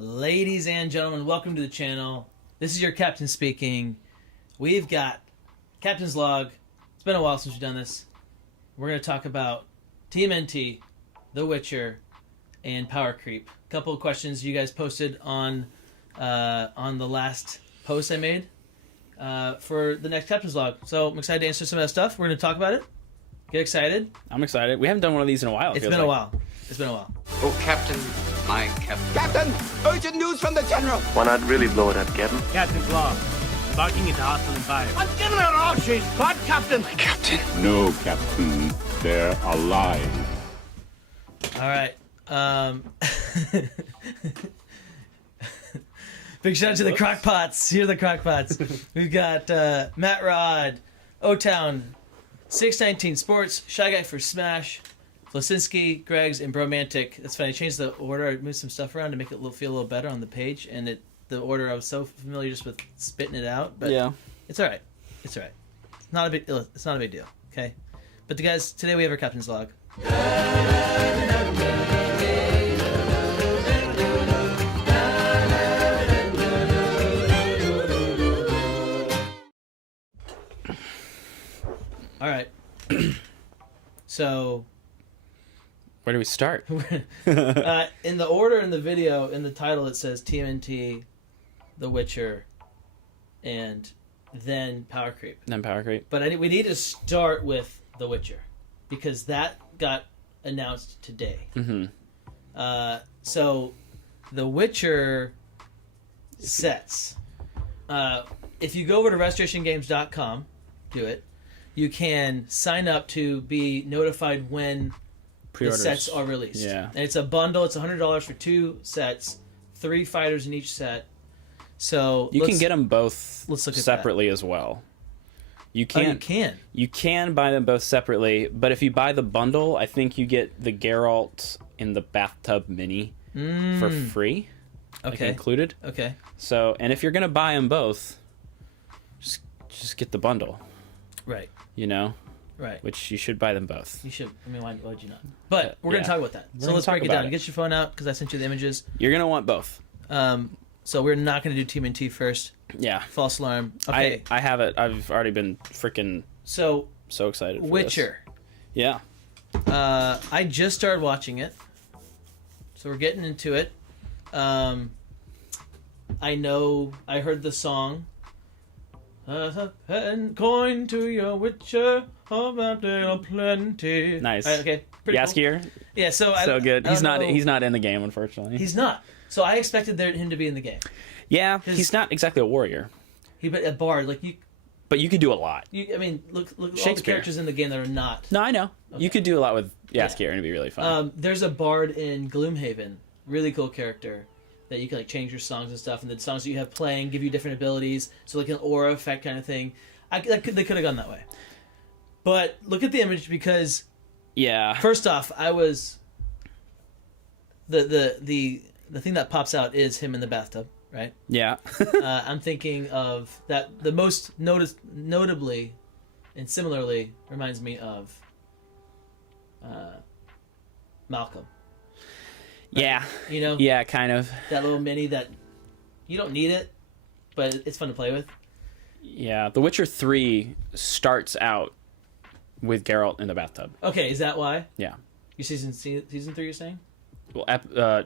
Ladies and gentlemen, welcome to the channel. This is your captain speaking. We've got Captain's Log. It's been a while since we've done this. We're going to talk about TMNT, The Witcher, and Power Creep. A couple of questions you guys posted on the last post I made for the next Captain's Log. So I'm excited to answer some of that stuff. We're going to talk about it. Get excited. I'm excited. We haven't done one of these in a while. It's been a while. Oh, Captain, my Captain. Captain, urgent news from the General. Why not really blow it up, Captain? Captain's log. Barking into hostile environment. I'm giving her all she's got, Captain. Captain. No, Captain. They're alive. All right. Big shout out to the Crockpots. Here are the Crockpots. We've got Matt Rod, O-Town, 619 Sports, Shy Guy for Smash, Flasinski, Greg's, and Bromantic. That's funny. I changed the order. I moved some stuff around to make it feel a little better on the page, and the order I was so familiar just with spitting it out. But yeah, it's all right. It's all right. It's not a big deal. Okay. But guys, today we have our Captain's Log. All right. So, where do we start? In the order in the video, in the title, it says TMNT, The Witcher, and then Power Creep. But we need to start with The Witcher, because that got announced today. Mm-hmm. So, The Witcher sets. If you go over to restorationgames.com, do it. You can sign up to be notified when Pre-orders. The sets are released. Yeah. And it's a bundle. It's $100 for 2 sets, 3 fighters in each set. So you can get them both separately as well. You can. You can buy them both separately, but if you buy the bundle, I think you get the Geralt in the bathtub mini for free. Okay. Like included. Okay. So, and if you're gonna buy them both, just get the bundle. Right. You know. Right. Which you should buy them both. You should. I mean, why would you not? But we're going to talk about that. We're so let's break it down. it. Get your phone out, because I sent you the images. You're going to want both. So we're not going to do TMNT first. Yeah. False alarm. Okay. I have it. I've already been freaking so excited for Witcher. This. Yeah. I just started watching it. So we're getting into it. I heard the song. A pen coin to your Witcher, about little plenty. Nice. Right, okay. Pretty Yaskier. cool. Yeah. So good. He's He's not in the game, unfortunately. He's not. So I expected him to be in the game. Yeah. He's not exactly a warrior. But a bard, like you. But you could do a lot. I mean, look at all the characters in the game that are not. No, I know. Okay. You could do a lot with Yaskier, and it'd be really fun. There's a bard in Gloomhaven, really cool character, that you can like change your songs and stuff, and the songs that you have playing give you different abilities, so like an aura effect kind of thing. They could have gone that way. But look at the image, because first off, I was the thing that pops out is him in the bathtub, right? Yeah. I'm thinking of that. The most notably and similarly reminds me of Malcolm. Yeah. You know? Yeah, kind of. That little mini that you don't need it, but it's fun to play with. Yeah, The Witcher 3 starts out with Geralt in the bathtub. Okay, is that why? Yeah. You season 3, you're saying? Well,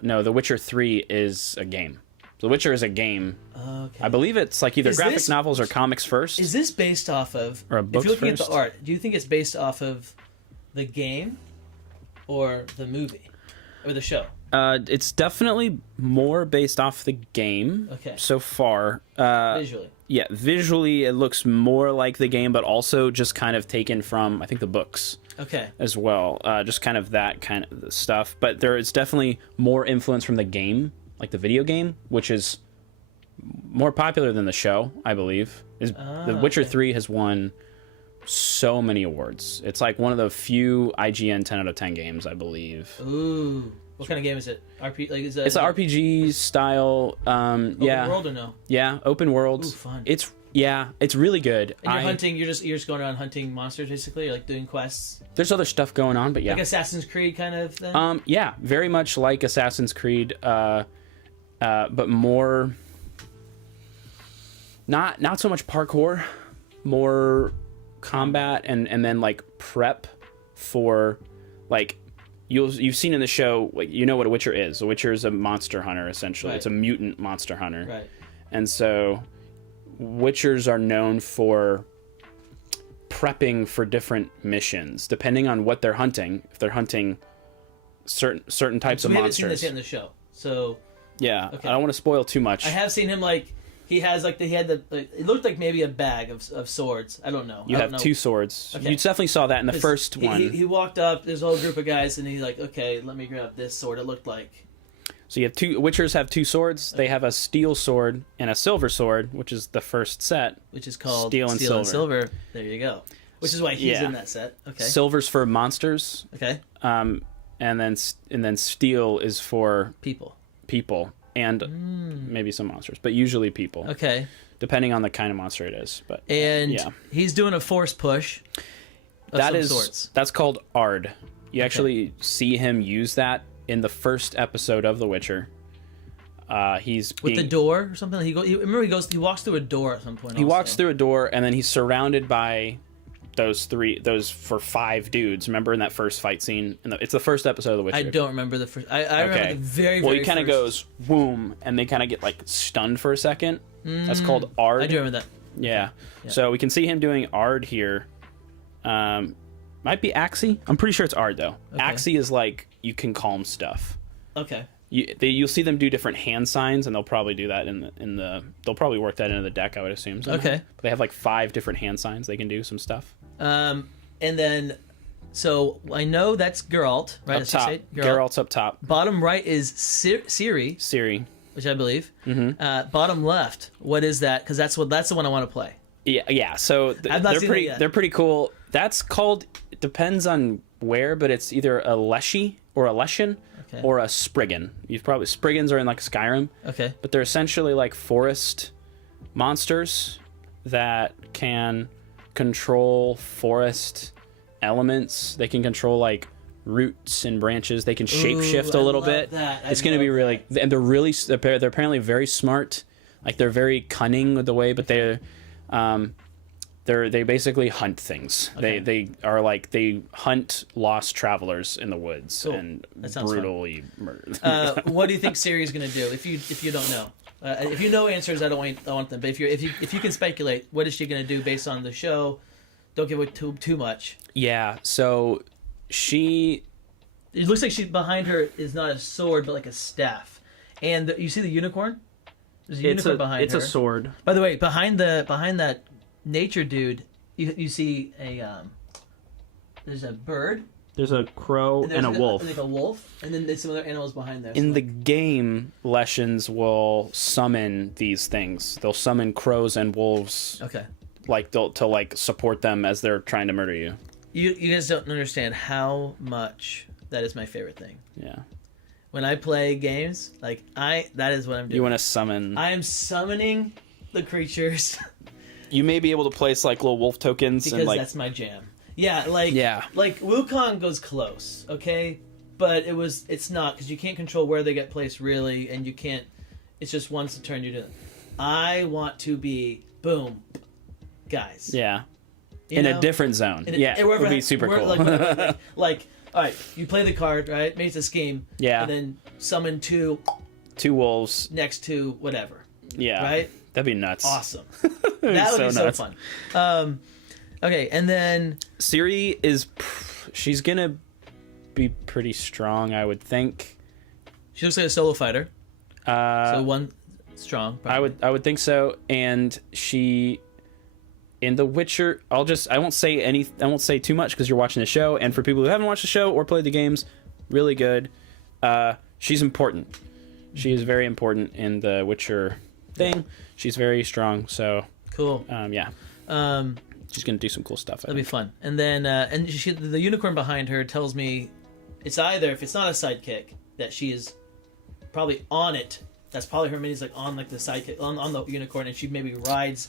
no, The Witcher 3 is a game. The Witcher is a game. Okay. I believe it's like either graphic novels or comics first. Is this based off of... Or books if you're looking first? at the art, do you think it's based off of the game or the movie? Or the show? It's definitely more based off the game so far. Visually. Yeah, visually it looks more like the game, but also just kind of taken from, I think, the books. Okay. As well. Just kind of that kind of stuff. But there is definitely more influence from the game, like the video game, which is more popular than the show, I believe. The Witcher 3 has won so many awards. It's like one of the few IGN 10 out of 10 games, I believe. Ooh. What kind of game is it? It's an RPG style. Open world or no? Yeah, open world. Ooh, fun. It's really good. And you're hunting. You're just going around hunting monsters, basically. You're like doing quests. There's other stuff going on, but yeah, like Assassin's Creed kind of thing. Yeah, very much like Assassin's Creed. but more not so much parkour, more combat and then like prep for like you've seen in the show, like, you know what a Witcher is. A Witcher is a monster hunter, essentially. Right. It's a mutant monster hunter. Right. And so Witchers are known for prepping for different missions depending on what they're hunting. If they're hunting certain types of we monsters. We haven't seen this yet in the show, so yeah. Okay. I don't want to spoil too much. I have seen him like he has like it looked like maybe a bag of swords. I don't know. You have 2 swords. Okay. You definitely saw that in the first one. He walked up. There's a whole group of guys, and he's like, "Okay, let me grab this sword." It looked like. So you have Witchers have 2 swords. They have a steel sword and a silver sword, which is the first set. Which is called Steel and Silver. There you go. Which is why he's in that set. Okay. Silver's for monsters. Okay. And then steel is for People. And maybe some monsters, but usually people. Okay. Depending on the kind of monster it is. But and he's doing a force push. That's called Ard. You actually see him use that in the first episode of The Witcher. He's with the door or something. He walks through a door at some point. He walks through a door, and then he's surrounded by those 5 dudes. Remember in that first fight scene? It's the first episode of The Witcher. I don't remember the first. I remember the very. Well, he kind of goes boom, and they kind of get like stunned for a second. That's called Ard. I do remember that. Yeah. So we can see him doing Ard here. Might be Axie. I'm pretty sure it's Ard though. Okay. Axie is like you can calm stuff. Okay. You'll see them do different hand signs, and they'll probably do that in the. They'll probably work that into the deck, I would assume. Somehow. Okay. But they have like 5 different hand signs. They can do some stuff. And then, so I know that's Geralt, right? Up top. Geralt's up top. Bottom right is Ciri. Ciri. Which I believe. Mm-hmm. Bottom left, what is that? Because that's the one I want to play. Yeah. So they're pretty cool. That's called. It depends on where, but it's either a Leshy or a Leshen. Okay. Or a Spriggan. Spriggans are in like Skyrim. Okay. But they're essentially like forest monsters that can control forest elements. They can control like roots and branches. They can shapeshift a little bit. It's going to be really, and they're apparently very smart. Like they're very cunning with the way, but they basically hunt things. Okay. They hunt lost travelers in the woods and brutally murder. What do you think Ciri's going to do? If you don't know, if you know answers, I don't want them. But if you can speculate, what is she going to do based on the show? Don't give away too much. Yeah. So she. It looks like she behind her is not a sword, but like a staff. And you see the unicorn? There's a unicorn behind her. It's a sword. By the way, behind that nature dude, you see there's a bird. There's a crow and a wolf. Like a wolf, and then there's some other animals behind there. In the game, Leshens will summon these things. They'll summon crows and wolves. Okay. Like to support them as they're trying to murder you. You guys don't understand how much that is my favorite thing. Yeah. When I play games, that is what I'm doing. You want to summon. I am summoning the creatures. You may be able to place like little wolf tokens because that's my jam. Yeah, like Wukong goes close, okay, but it's not because you can't control where they get placed really, and you can't. It's just once a turn you do it. I want to be boom, guys. Yeah, in a different zone. It would be super cool. Like, all right, you play the card, right? Maybe it's a scheme. Yeah. And then summon two wolves next to whatever. Yeah. Right. That'd be nuts. Awesome. That would be so fun. Okay, and then Ciri she's gonna be pretty strong, I would think. She looks like a solo fighter. So one strong. Probably. I would think so. And she in The Witcher, I won't say too much because you're watching the show. And for people who haven't watched the show or played the games, really good. She's important. She is very important in the Witcher thing. Yeah. She's very strong. So cool. Yeah. She's gonna do some cool stuff. That'll be fun. And then the unicorn behind her tells me it's either, if it's not a sidekick, that she is probably on it. That's probably her mini's like on like the sidekick on the unicorn, and she maybe rides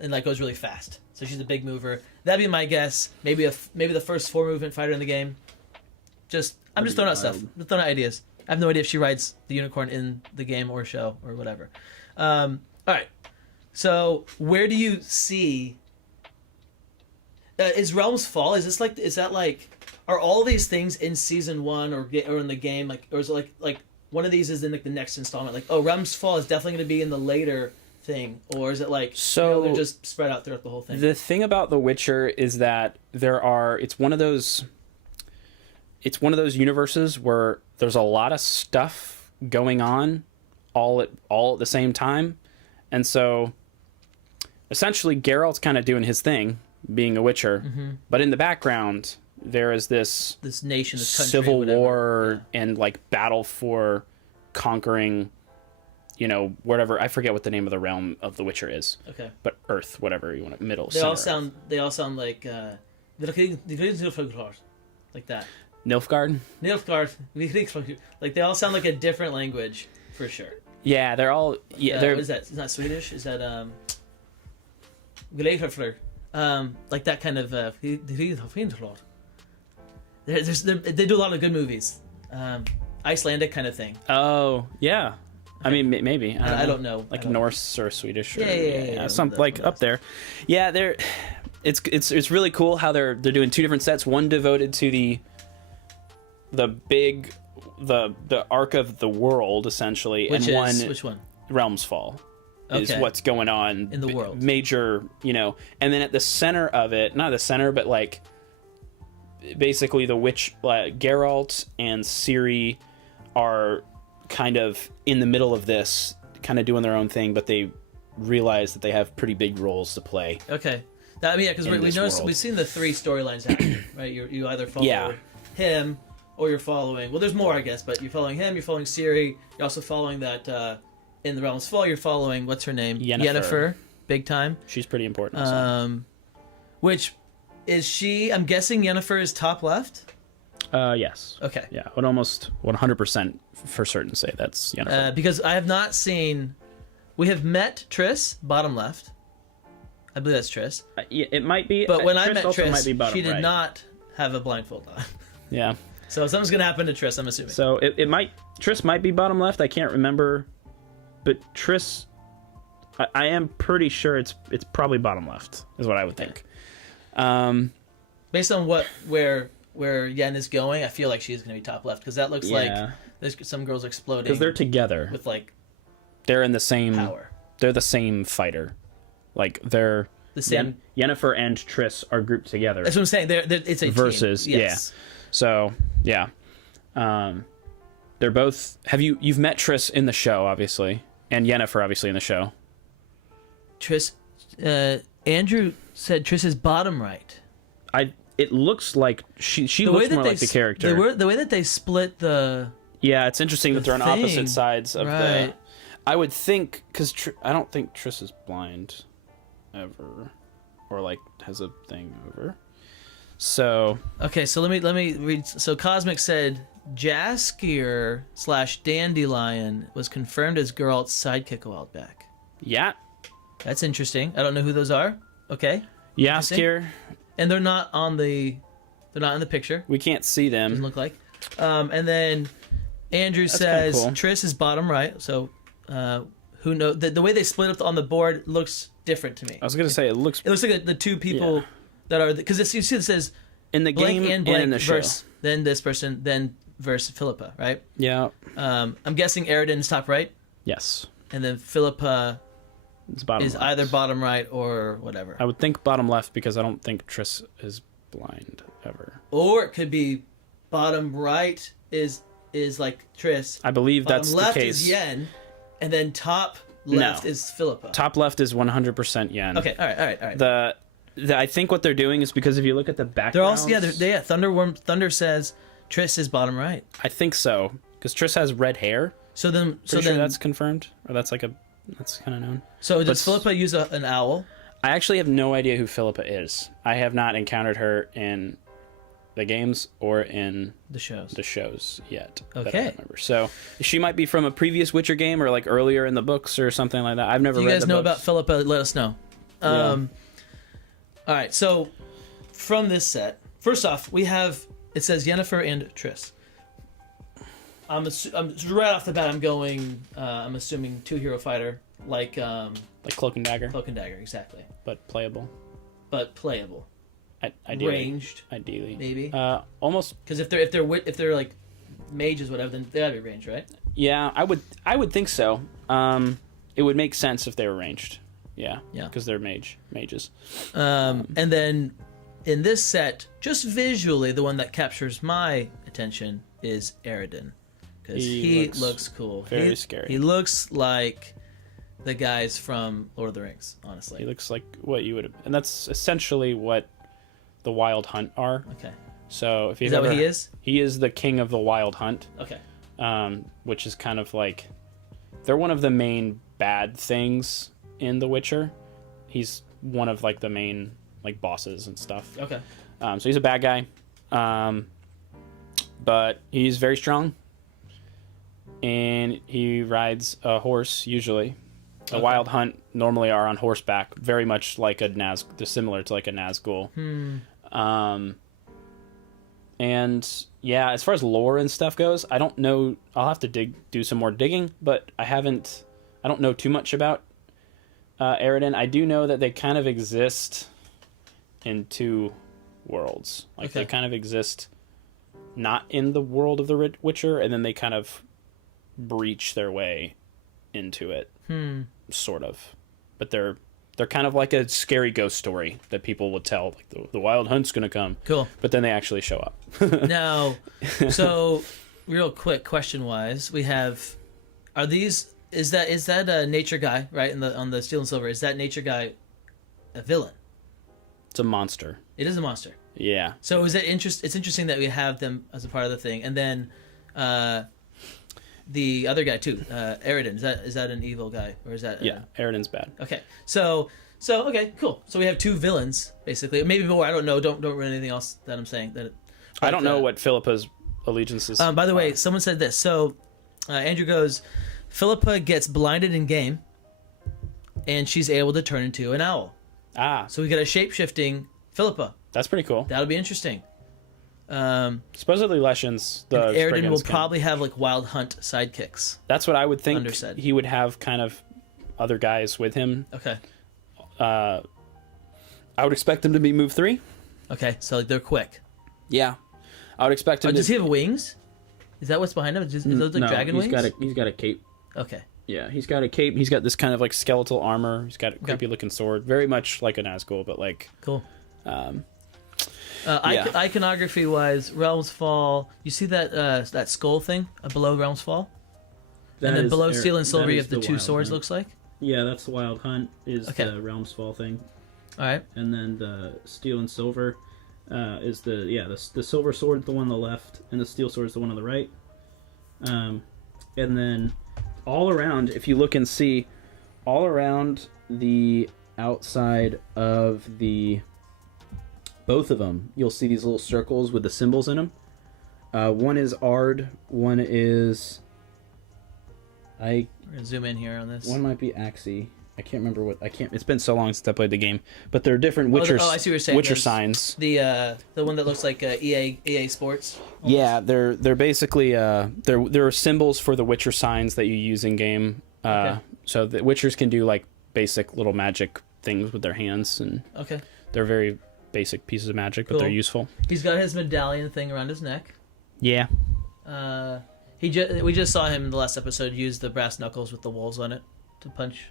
and like goes really fast. So she's a big mover. That'd be my guess. Maybe the first 4 movement fighter in the game. I'm just throwing out stuff. Just throwing out ideas. I have no idea if she rides the unicorn in the game or show or whatever. All right. So where do you see? Is Realms Fall? Is that like? Are all these things in season 1 or in the game? Like, or is it like one of these is in like the next installment? Like, oh, Realms Fall is definitely going to be in the later thing, or is it like they're just spread out throughout the whole thing? The thing about The Witcher is that it's one of those universes where there's a lot of stuff going on all at the same time, and so essentially Geralt's kind of doing his thing, being a Witcher, but in the background there is this nation, this country, civil war and like battle for conquering, whatever. I forget what the name of the realm of The Witcher is. Okay. But Earth, whatever you want to middle. They all sound like like that. Nilfgaard. Like they all sound like a different language for sure. Yeah, they're all. Yeah, what is that? Is that Swedish? Is that like that kind of. They do a lot of good movies. Icelandic kind of thing. Oh yeah, I mean maybe I don't know. Like Norse or Swedish. Or, yeah. Some like up there. Yeah, they're. It's really cool how they're doing 2 different sets. One devoted to the arc of the world essentially, which one? Realms Fall. Is what's going on in the world. Major, and then at the center of it, not the center, but like basically the witch, Geralt and Ciri are kind of in the middle of this, kind of doing their own thing, but they realize that they have pretty big roles to play. Okay. Because we noticed we've seen the 3 storylines happen, right? You either follow him or you're following. Well, there's more, I guess, but you're following him. You're following Ciri. You're also following that. In the Realms Fall, you're following what's her name? Yennefer, big time. She's pretty important. Also. Which is she? I'm guessing Yennefer is top left. Yes. Okay. Yeah, I would almost 100% for certain say that's Yennefer. Because I have not seen. We have met Triss, bottom left. I believe that's Triss. Yeah, it might be. But when I met Triss, she did right. not have a blindfold on. Yeah. So something's gonna happen to Triss, I'm assuming. So it might. Triss might be bottom left. I can't remember. But Triss, I am pretty sure it's probably bottom left, is what I would think. Based on where Yen is going, I feel like she's going to be top left, because that looks like there's some girls exploding. Because they're together. With like they're in the same power. They're the same fighter. Like they're the same. Yennefer and Triss are grouped together. That's what I'm saying. It's a versus team. Yes. Yeah. So yeah, they're both. You've met Triss in the show, obviously. And Yennefer, obviously, in the show. Triss, Andrew said Triss is bottom right. It looks like she looks more like the character. The way that they split the. Yeah, it's interesting that they're on opposite sides of right. I would think because I don't think Triss is blind, ever, or like has a thing over. So okay, so let me read. So Cosmic said. Jaskier / Dandelion was confirmed as Geralt's sidekick a while back. Yeah. That's interesting. I don't know who those are. Okay. Jaskier. And they're not in the picture. We can't see them. Doesn't look like. And then Andrew says cool. Triss is bottom right. So who knows? The way they split up on the board looks different to me. I was going to say it looks like the 2 people that are because you see it says in the game and blank in the show. Verse, then this person, then versus Philippa, right? Yeah. I'm guessing Aridin's top right. Yes. And then Philippa is left. either bottom right or whatever. I would think bottom left because I don't think Triss is blind ever. Or it could be bottom right is like Triss. I believe that's the case. Bottom left is Yen, and then top left is Philippa. Top left is 100% Yen. Okay, all right. I think what they're doing is because if you look at the background, they're also Thunder says Triss is bottom right. I think so because Triss has red hair. So then that's confirmed, or that's kind of known. So does Philippa use an owl? I actually have no idea who Philippa is. I have not encountered her in the games or in the shows yet. Okay. That I remember. So she might be from a previous Witcher game or like earlier in the books or something like that. I've never read the books. If you guys know about Philippa, let us know. All right, so from this set, first off, we have, it says Yennefer and Triss. I'm right off the bat. I'm going. I'm assuming 2-hero fighter, like Cloak and Dagger, exactly. but playable. Ideally, ranged, ideally, maybe. Almost because if they're like mages, whatever, then they gotta be ranged, right? Yeah, I would think so. It would make sense if they were ranged. Yeah. Because they're mages. And then in this set, just visually, the one that captures my attention is Aridin. Because he looks cool. Very scary. He looks like the guys from Lord of the Rings, honestly. He looks like what you would have... And that's essentially what the Wild Hunt are. Okay. So if you Is that what he is? He is the king of the Wild Hunt. Okay. Which is kind of like... They're one of the main bad things in The Witcher. He's one of like the main like bosses and stuff. Okay. So he's a bad guy. But he's very strong. And he rides a horse usually. The Wild Hunt normally are on horseback, very much like a they're similar to like a Nazgul. And yeah, as far as lore and stuff goes, I don't know. I'll have to do some more digging, but I don't know too much about Aridin. I do know that they kind of exist in two worlds. Like they kind of exist not in the world of the Witcher, and then they kind of breach their way into it, sort of. But they're kind of like a scary ghost story that people would tell, like the Wild Hunt's gonna come. Cool. But then they actually show up. Now, so real quick, question wise, we have, is that a nature guy, right? On the Steel and Silver, is that nature guy a villain? It's a monster. It is a monster. Yeah. So it's interesting that we have them as a part of the thing, and then the other guy too, Aridin. Is that an evil guy, or is that? Yeah, Aridin's bad. Okay, so okay, cool. So we have two villains basically, maybe more. I don't know. Don't ruin anything else that I'm saying. I don't know what Philippa's allegiance is. By the way, someone said this. So Andrew goes, Philippa gets blinded in game, and she's able to turn into an owl. So we get a shape-shifting Philippa. That's pretty cool. That'll be interesting. Supposedly Leshens, the Aridin will probably have like Wild Hunt sidekicks. That's what I would think. Undersaid. He would have kind of other guys with him. Okay. I would expect him to be move 3. Okay, so like, they're quick. Yeah, I would expect him. Does he have wings? Is that what's behind him? Is those like dragon wings? He's got a cape. Okay. Yeah, he's got a cape. He's got this kind of like skeletal armor. He's got a creepy looking sword, very much like a Nazgul, but like cool. Yeah. Iconography wise, Realms Fall. You see that skull thing below Realms Fall, and then below Steel and Silver, you have the two swords. Hunt. Looks like. Yeah, that's the Wild Hunt. Is the Realms Fall thing. All right. And then the Steel and Silver is the Silver Sword, the one on the left, and the Steel Sword is the one on the right. And then all around, if you look and see, all around the outside of both of them, you'll see these little circles with the symbols in them. One is Ard, one is... We're gonna zoom in here on this. One might be Axie. I can't remember what... It's been so long since I played the game. But there are different Witcher, I see what you're saying. Witcher signs. The one that looks like EA Sports? Almost. Yeah, they're basically... there are symbols for the Witcher signs that you use in game. So the Witchers can do like basic little magic things with their hands. And they're very basic pieces of magic, but they're useful. He's got his medallion thing around his neck. Yeah. We just saw him in the last episode use the brass knuckles with the wolves on it to punch.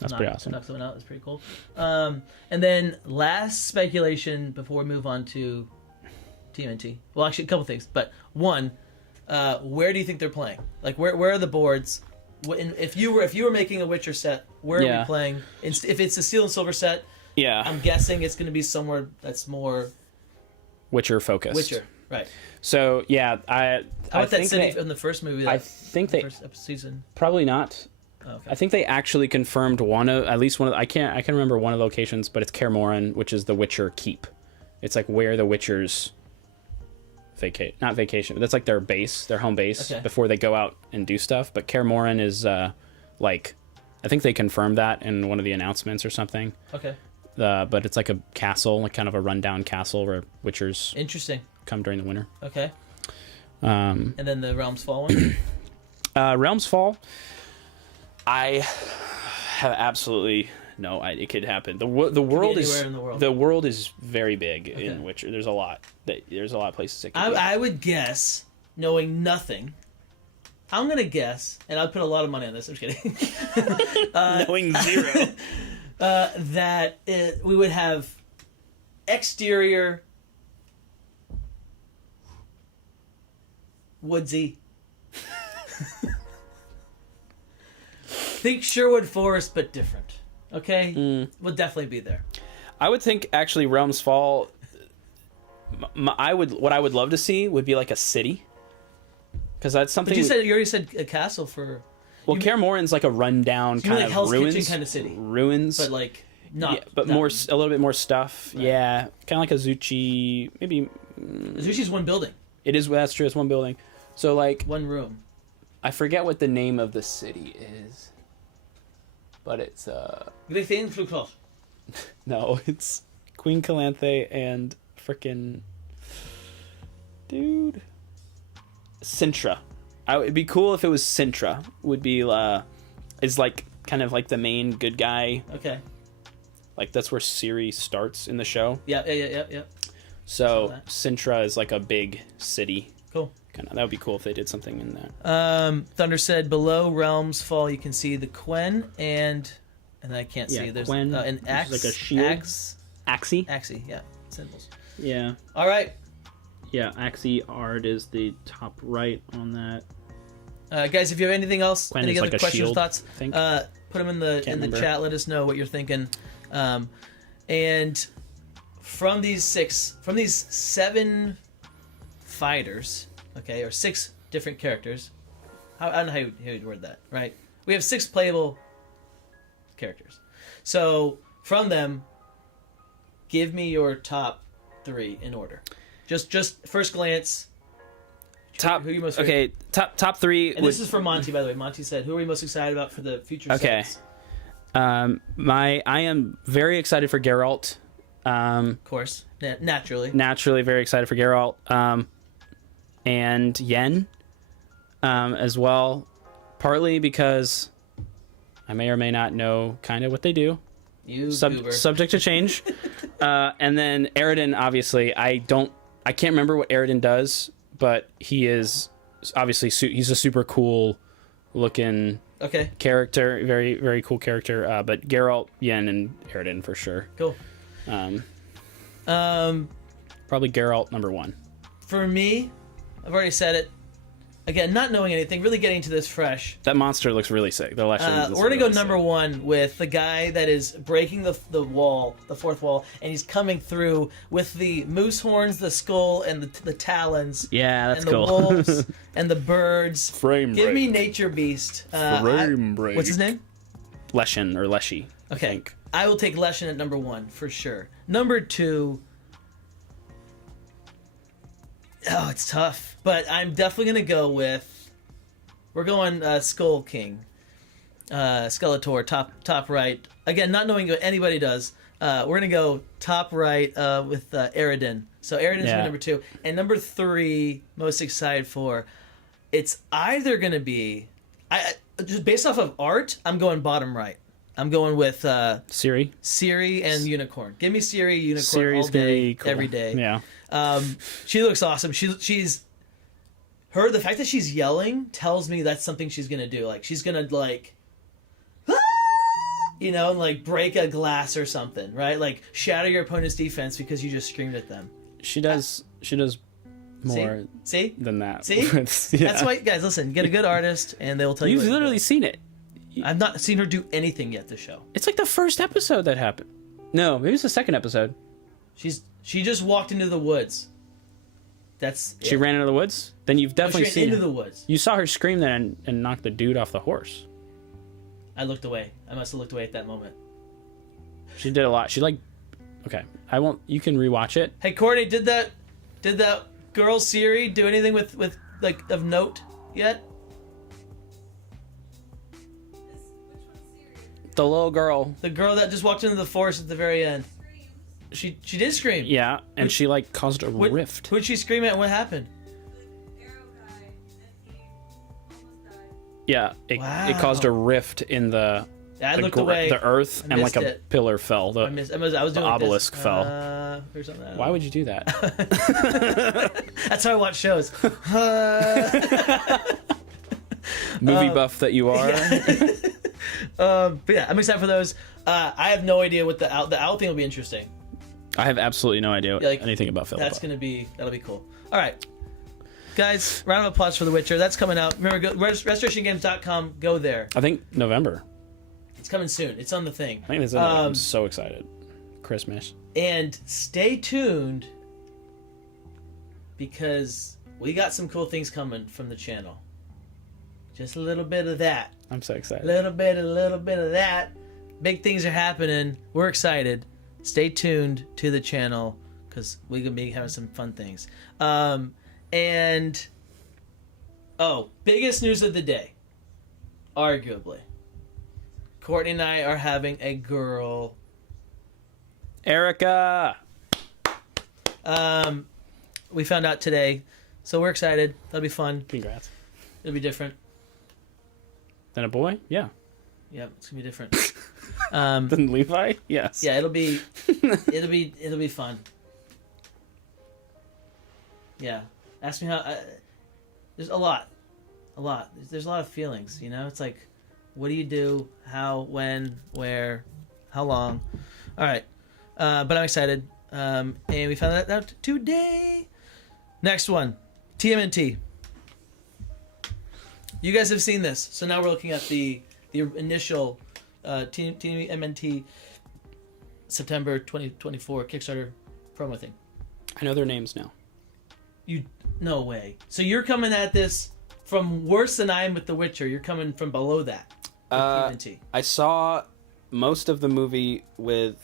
That's pretty awesome. Knock someone out. That's pretty cool. And then last speculation before we move on to TMNT. Well, actually, a couple things. But one, where do you think they're playing? Like, where are the boards? If you were making a Witcher set, where are we playing? If it's a Steel and Silver set, I'm guessing it's going to be somewhere that's more Witcher focused. Witcher, right? So yeah, How about that city in the first movie? I think they first season. Probably not. Oh, okay. I think they actually confirmed at least one of. I can remember one of the locations, but it's Kaer Morhen, which is the Witcher keep. It's like where the Witchers not vacation, but that's like their base, their home base before they go out and do stuff. But Kaer Morhen is like, I think they confirmed that in one of the announcements or something. Okay. But it's like a castle, like kind of a rundown castle where Witchers interesting come during the winter. Okay. And then the Realms Fall one. Realms Fall. I have absolutely no idea. It could happen. The world is the world is very big in Witcher. There's a lot of places it could be. I would guess, knowing nothing. I'm gonna guess, and I'll put a lot of money on this. I'm just kidding. Knowing zero. That we would have exterior woodsy. Think Sherwood Forest, but different. Okay, We'll definitely be there. I would think actually Realms Fall. What I would love to see would be like a city, because that's something. But you already said a castle for. Well, Kaer Morhen's like a rundown kind of Hell's ruins, Kitchen kind of city, ruins, but like not. Yeah, but more a little bit more stuff. Right. Yeah, kind of like a Zuchi, maybe. Zuchi's one building. It is. That's true. It's one building. So like one room. I forget what the name of the city is, but it's No, it's Queen Calanthe and frickin' dude Sintra. It'd be cool if it was Sintra. Would be is like kind of like the main good guy. Okay. Like that's where Ciri starts in the show. Yeah. So Sintra is like a big city. Cool. That would be cool if they did something in that. Thunder said below Realms Fall you can see the Quen and I can't see. There's Quen, an axe. like a shield. Axie, yeah, symbols. Yeah. All right. Yeah, Axie Art is the top right on that. Guys, if you have anything else, Quen any is other like a questions, shield, thoughts, I think. put them in the chat. Let us know what you're thinking. And from these 7 fighters, okay, or 6 different characters. I don't know how you'd word that, right? We have 6 playable characters. So from them, give me your top 3 in order. Just first glance. Top. Who are you most top 3. And this is for Monty, by the way. Monty said, "Who are we most excited about for the future?" Okay. sets?" I am very excited for Geralt. Of course, naturally. Naturally, very excited for Geralt. And Yen, as well. Partly because I may or may not know kind of what they do. Subject to change. And then Aridin, obviously, I can't remember what Aridin does, but he is obviously he's a super cool looking character, very very cool character. But Geralt, Yen, and Aridin for sure. Cool. Probably Geralt number 1. For me, I've already said it. Again, not knowing anything, really getting to this fresh. That monster looks really sick. We're gonna go number 1 with the guy that is breaking the wall, the 4th wall, and he's coming through with the moose horns, the skull, and the talons. Yeah, that's and cool. The wolves and the birds. Give me Nature Beast. Break. What's his name? Leshen or Leshy. Okay, I will take Leshen at number 1 for sure. Number 2. Oh, it's tough, but I'm definitely gonna go with. We're going Skull King, Skeletor, top right. Again, not knowing what anybody does. We're gonna go top right with Aridin. So Aridin's my number 2, and number 3. Most excited for. It's either gonna be, just based off of art. I'm going bottom right. I'm going with Ciri and Unicorn. Give me Ciri, Unicorn Ciri's all day, cool. every day. Yeah. She looks awesome. She's the fact that she's yelling tells me that's something she's gonna do. Like she's gonna like break a glass or something, right? Like shatter your opponent's defense because you just screamed at them. She does more than that. See? Yeah. That's why, guys, listen, get a good artist and they will tell you. You've literally seen it. I've not seen her do anything yet this show. It's like the first episode that happened. No, maybe it's the second episode. She just walked into the woods. She ran into the woods? Then you've definitely she seen ran into the woods. You saw her scream then and knock the dude off the horse. I looked away. I must have looked away at that moment. She did a lot. Okay, I won't. You can rewatch it. Hey, Courtney, did that girl Ciri do anything with like of note yet? The little girl. The girl that just walked into the forest at the very end. She did scream. Yeah, and she caused a rift. Who'd she scream at and what happened? Yeah, it caused a rift in the I looked away. the earth, and like a pillar fell. I was doing the obelisk this. fell. Or something. Why would you do that? That's how I watch shows. Movie buff that you are. But yeah, I'm excited for those. I have no idea what the owl thing will be interesting. I have absolutely no idea anything about Philip. That'll be cool. All right, guys, round of applause for The Witcher. That's coming out. Remember, go restorationgames.com. Go there. I think November. It's coming soon. It's on the thing. I think it's I'm so excited. Christmas. And stay tuned because we got some cool things coming from the channel. Just a little bit of that. I'm so excited. A little bit of that. Big things are happening. We're excited. Stay tuned to the channel because we're going to be having some fun things. Biggest news of the day. Arguably. Courtney and I are having a girl. Erica! We found out today. So we're excited. That'll be fun. Congrats. It'll be different. Then a boy? Yeah. Yep, it's gonna be different. Then Levi? Yes. Yeah, it'll be fun. Yeah. Ask me how. There's a lot. There's a lot of feelings. You know, it's like, what do you do? How? When? Where? How long? All right. But I'm excited. And we found that out today. Next one, TMNT. You guys have seen this, so now we're looking at the initial TMNT September 2024 Kickstarter promo thing. I know their names now. No way. So you're coming at this from worse than I am with The Witcher. You're coming from below that. TMNT. I saw most of the movie with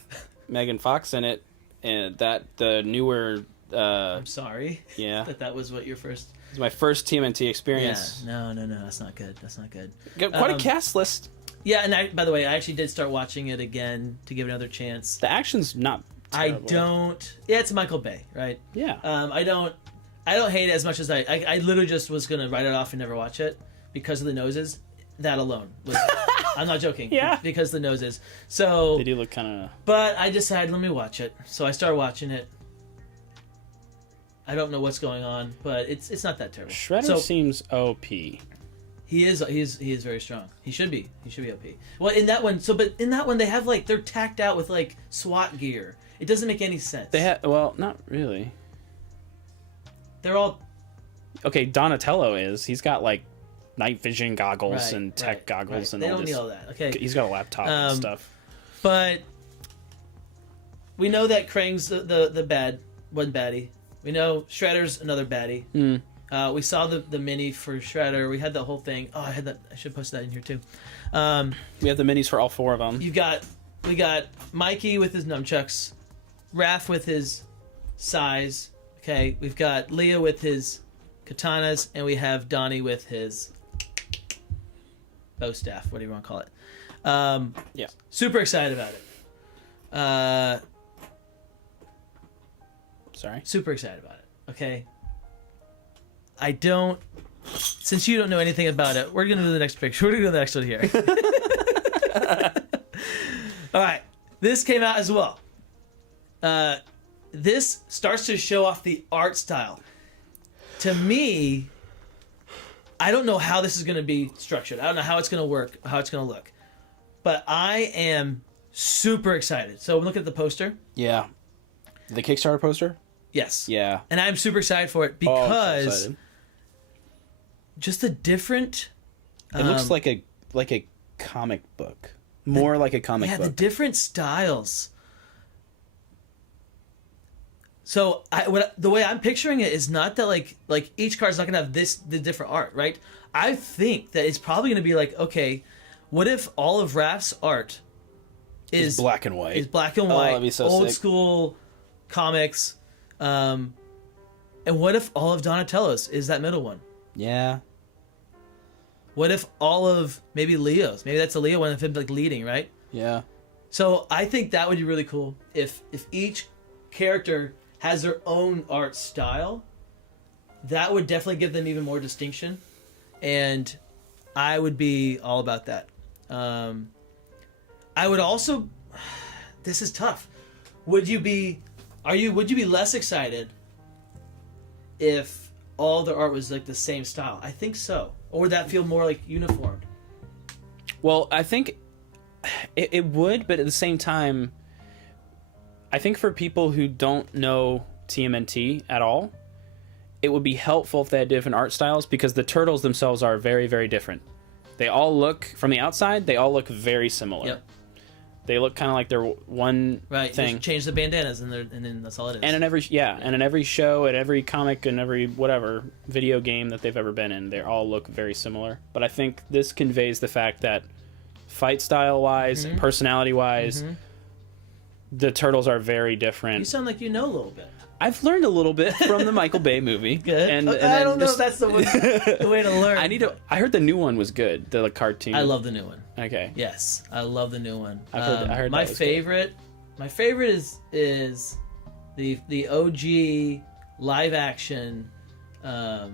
Megan Fox in it, and that the newer. I'm sorry. Yeah. that was what your first. It was my first TMNT experience. Yeah. No. That's not good. That's not good. Quite a cast list. Yeah, and by the way, I actually did start watching it again to give it another chance. The action's not terrible. Yeah, it's Michael Bay, right? Yeah. I don't hate it as much as I literally just was gonna write it off and never watch it because of the noses. That alone. I'm not joking. Yeah. Because the noses. So. They do look kind of. But I decided, let me watch it. So I started watching it. I don't know what's going on, but it's not that terrible. Shredder seems OP. He is very strong. He should be OP. Well, in that one, in that one they have they're tacked out with SWAT gear. It doesn't make any sense. They have not really. They're all okay. Donatello he's got night vision goggles and tech goggles and they all don't this. need all that. Okay, he's got a laptop and stuff. But we know that Krang's the bad one baddie. We know Shredder's another baddie. We saw the mini for Shredder. We had the whole thing. Oh, I should post that in here too. We have the minis for all four of them. We got Mikey with his nunchucks, Raph with his size. Okay, we've got Leah with his katanas, and we have Donnie with his bow staff, whatever you want to call it. Yeah, super excited about it. Sorry. Super excited about it. Okay. Since you don't know anything about it, we're gonna do the next picture. We're gonna do the next one here. All right. This came out as well. This starts to show off the art style. To me, I don't know how this is gonna be structured. I don't know how it's gonna work, how it's gonna look. But I am super excited. So I'm looking at the poster. Yeah. The Kickstarter poster? Yes. Yeah. And I'm super excited for it because so just the different. It looks like a comic book, more like a comic book. Yeah, the different styles. So the way I'm picturing it is not that like each card's not gonna have the different art, right? I think that it's probably gonna be okay, what if all of Raph's art is black and white? Is black and white, that'd be so old sick. school comics. And what if all of Donatello's is that middle one? Yeah. What if all of maybe Leo's? Maybe that's a Leo one of him leading, right? Yeah. So I think that would be really cool if each character has their own art style. That would definitely give them even more distinction. And I would be all about that. I would also. This is tough. Would you be less excited if all the art was like the same style? I think so. Or would that feel more like uniformed? Well, I think it would, but at the same time, I think for people who don't know TMNT at all, it would be helpful if they had different art styles, because the turtles themselves are very, very different. They all look, from the outside, they all look very similar. Yep. They look kind of like they're one thing. Just change the bandanas and then that's all it is. And in every show, at every comic, and every whatever video game that they've ever been in, they all look very similar. But I think this conveys the fact that fight style wise, personality wise, the turtles are very different. You sound like you know a little bit. I've learned a little bit from the Michael Bay movie. Good. And I don't know if that's the way to learn. I heard the new one was good. The cartoon. I love the new one. Okay. Yes, I love the new one. I heard my favorite. Good. My favorite is the OG live action. The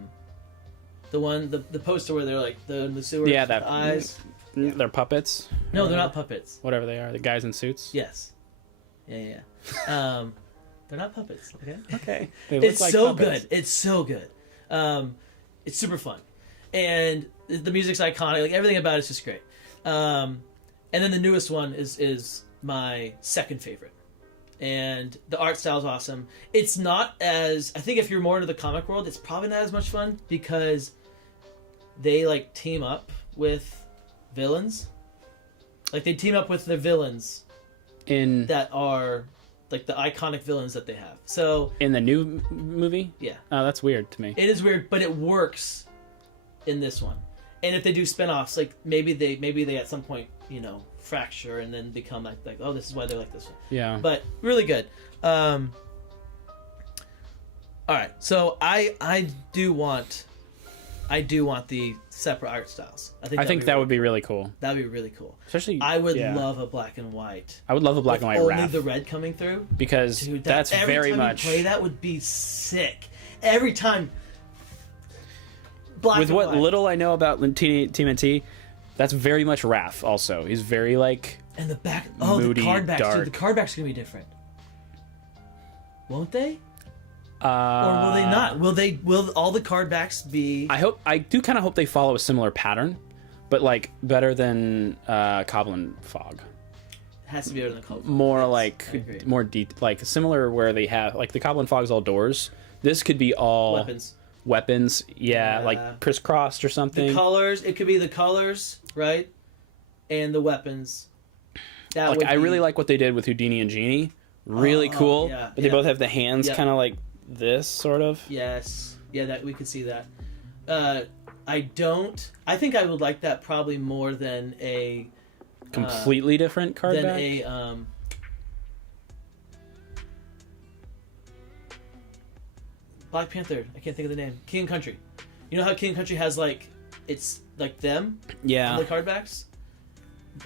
one the poster where they're like the sewers. Yeah, that eyes. They're puppets. No, they're not puppets. Whatever they are, the guys in suits. Yes. Yeah. They're not puppets. Okay. Okay. It's like so puppets. Good. It's so good. It's super fun, and the music's iconic. Like everything about it's just great. And then the newest one is my second favorite, and the art style is awesome. It's not as, I think if you're more into the comic world, it's probably not as much fun because they like team up with villains. Like they team up with the villains that are like the iconic villains that they have. So in the new movie, yeah. Oh, that's weird to me. It is weird, but it works in this one. And if they do spin-offs, like maybe they at some point, fracture and then become like oh, this is why they're like this one. Yeah. But really good. All right. So I do want the separate art styles. I think that would be really cool. That'd be really cool. Especially, I would love a black and white. I would love a black and white only Raph. the red coming through. Because dude, that's very much. Every time you play that would be sick. Every time. With what little I know about TMNT, that's very much Raph. Also, he's very like. And the back, moody, the card backs, dark. dude, the card backs are gonna be different, won't they? Or will they not? Will all the card backs be? I do kind of hope they follow a similar pattern, but like better than Cobble Fog. It has to be better than Cobble Fog. More more deep, like similar where they have like the Cobble Fog's all doors. This could be all weapons, like crisscrossed or something. The colors, it could be the colors, right? And the weapons. I really like what they did with Houdini and Genie. Really cool. Yeah, but they both have the hands kind of like this, sort of. Yes. Yeah, that we could see that. I think I would like that probably more than a completely different card than back? a Black Panther. I can't think of the name. King Country. You know how King Country has like it's like them? Yeah. The card backs?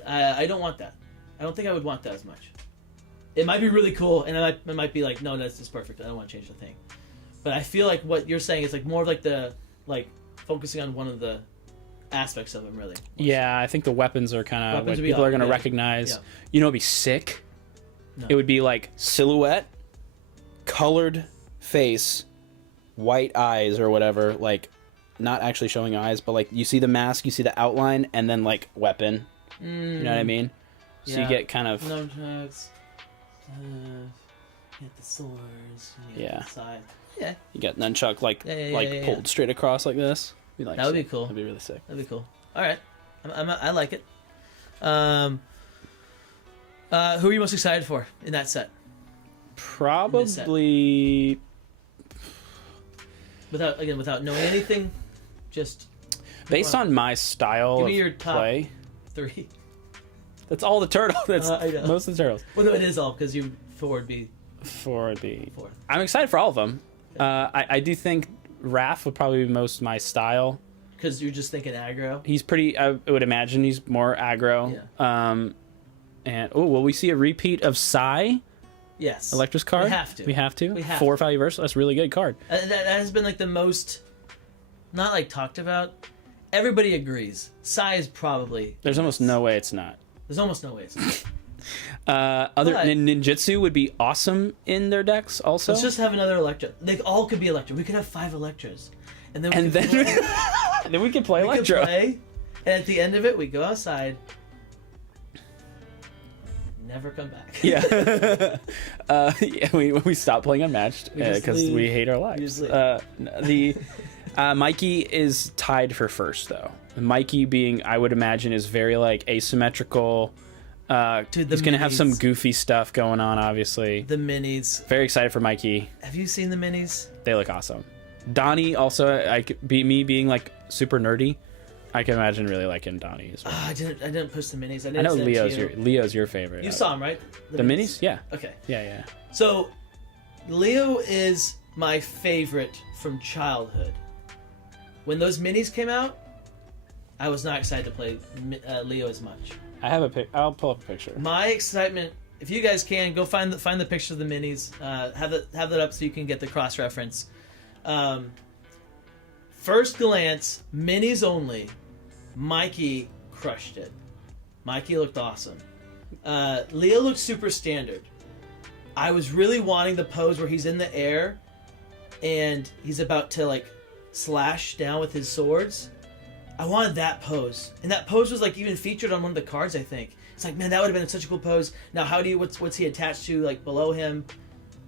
I don't want that. I don't think I would want that as much. It might be really cool, and I might be like, no, that's just perfect. I don't want to change the thing. But I feel like what you're saying is like more of like the focusing on one of the aspects of them, really. Yeah, I think the weapons are kind of what people are going to recognize. Yeah. You know, it'd be sick. No. It would be like silhouette, colored face, white eyes or whatever. Like, not actually showing eyes, but like you see the mask, you see the outline, and then like weapon. You know what I mean? So you get kind of nunchucks. Get the swords. Yeah. The side. Yeah. You got nunchuck pulled straight across like this. That would be cool. That'd be really sick. That'd be cool. All right, I like it. Who are you most excited for in that set? Probably. Without knowing anything, just based on my style give me your of top play. 3. That's all the turtles. That's most of the turtles. Well, no, it is all because four would be. I'm excited for all of them. I do think Raph would probably be most my style. Because you're just thinking aggro. He's pretty. I would imagine he's more aggro. Yeah. And will we see a repeat of Psy? Yes. Electra's card. We have to. 4 value verse. That's a really good card. That has been like the most, not like talked about. everybody agrees. Sai is probably... There's almost no way it's not. There's almost no way it's not. Ninjutsu would be awesome in their decks also. Let's just have another Electra. They all could be Electra. We could have 5 Electras. And then we then we could play we Electra. could play, and at the end of it, we go outside. Never come back. Yeah. We stopped playing Unmatched because we hate our lives. Mikey is tied for first, though. Mikey being, I would imagine, is very like asymmetrical. Dude, he's gonna have some goofy stuff going on, obviously. The minis. Very excited for Mikey. Have you seen the minis? They look awesome. Donnie also, me being like super nerdy, I can imagine really liking Donnie as well. I didn't push the minis. I know Leo's your favorite. You saw him, right? The minis? Yeah. Okay. Yeah. So, Leo is my favorite from childhood. When those minis came out, I was not excited to play Leo as much. I have a pic. I'll pull up a picture. My excitement, if you guys can, go find the picture of the minis. Have that up so you can get the cross reference. First glance, minis only. Mikey crushed it. Mikey looked awesome. Leo looked super standard. I was really wanting the pose where he's in the air and he's about to like slash down with his swords. I wanted that pose, and that pose was like even featured on one of the cards. I think it's like, man, that would have been such a cool pose. Now, what's he attached to, like below him?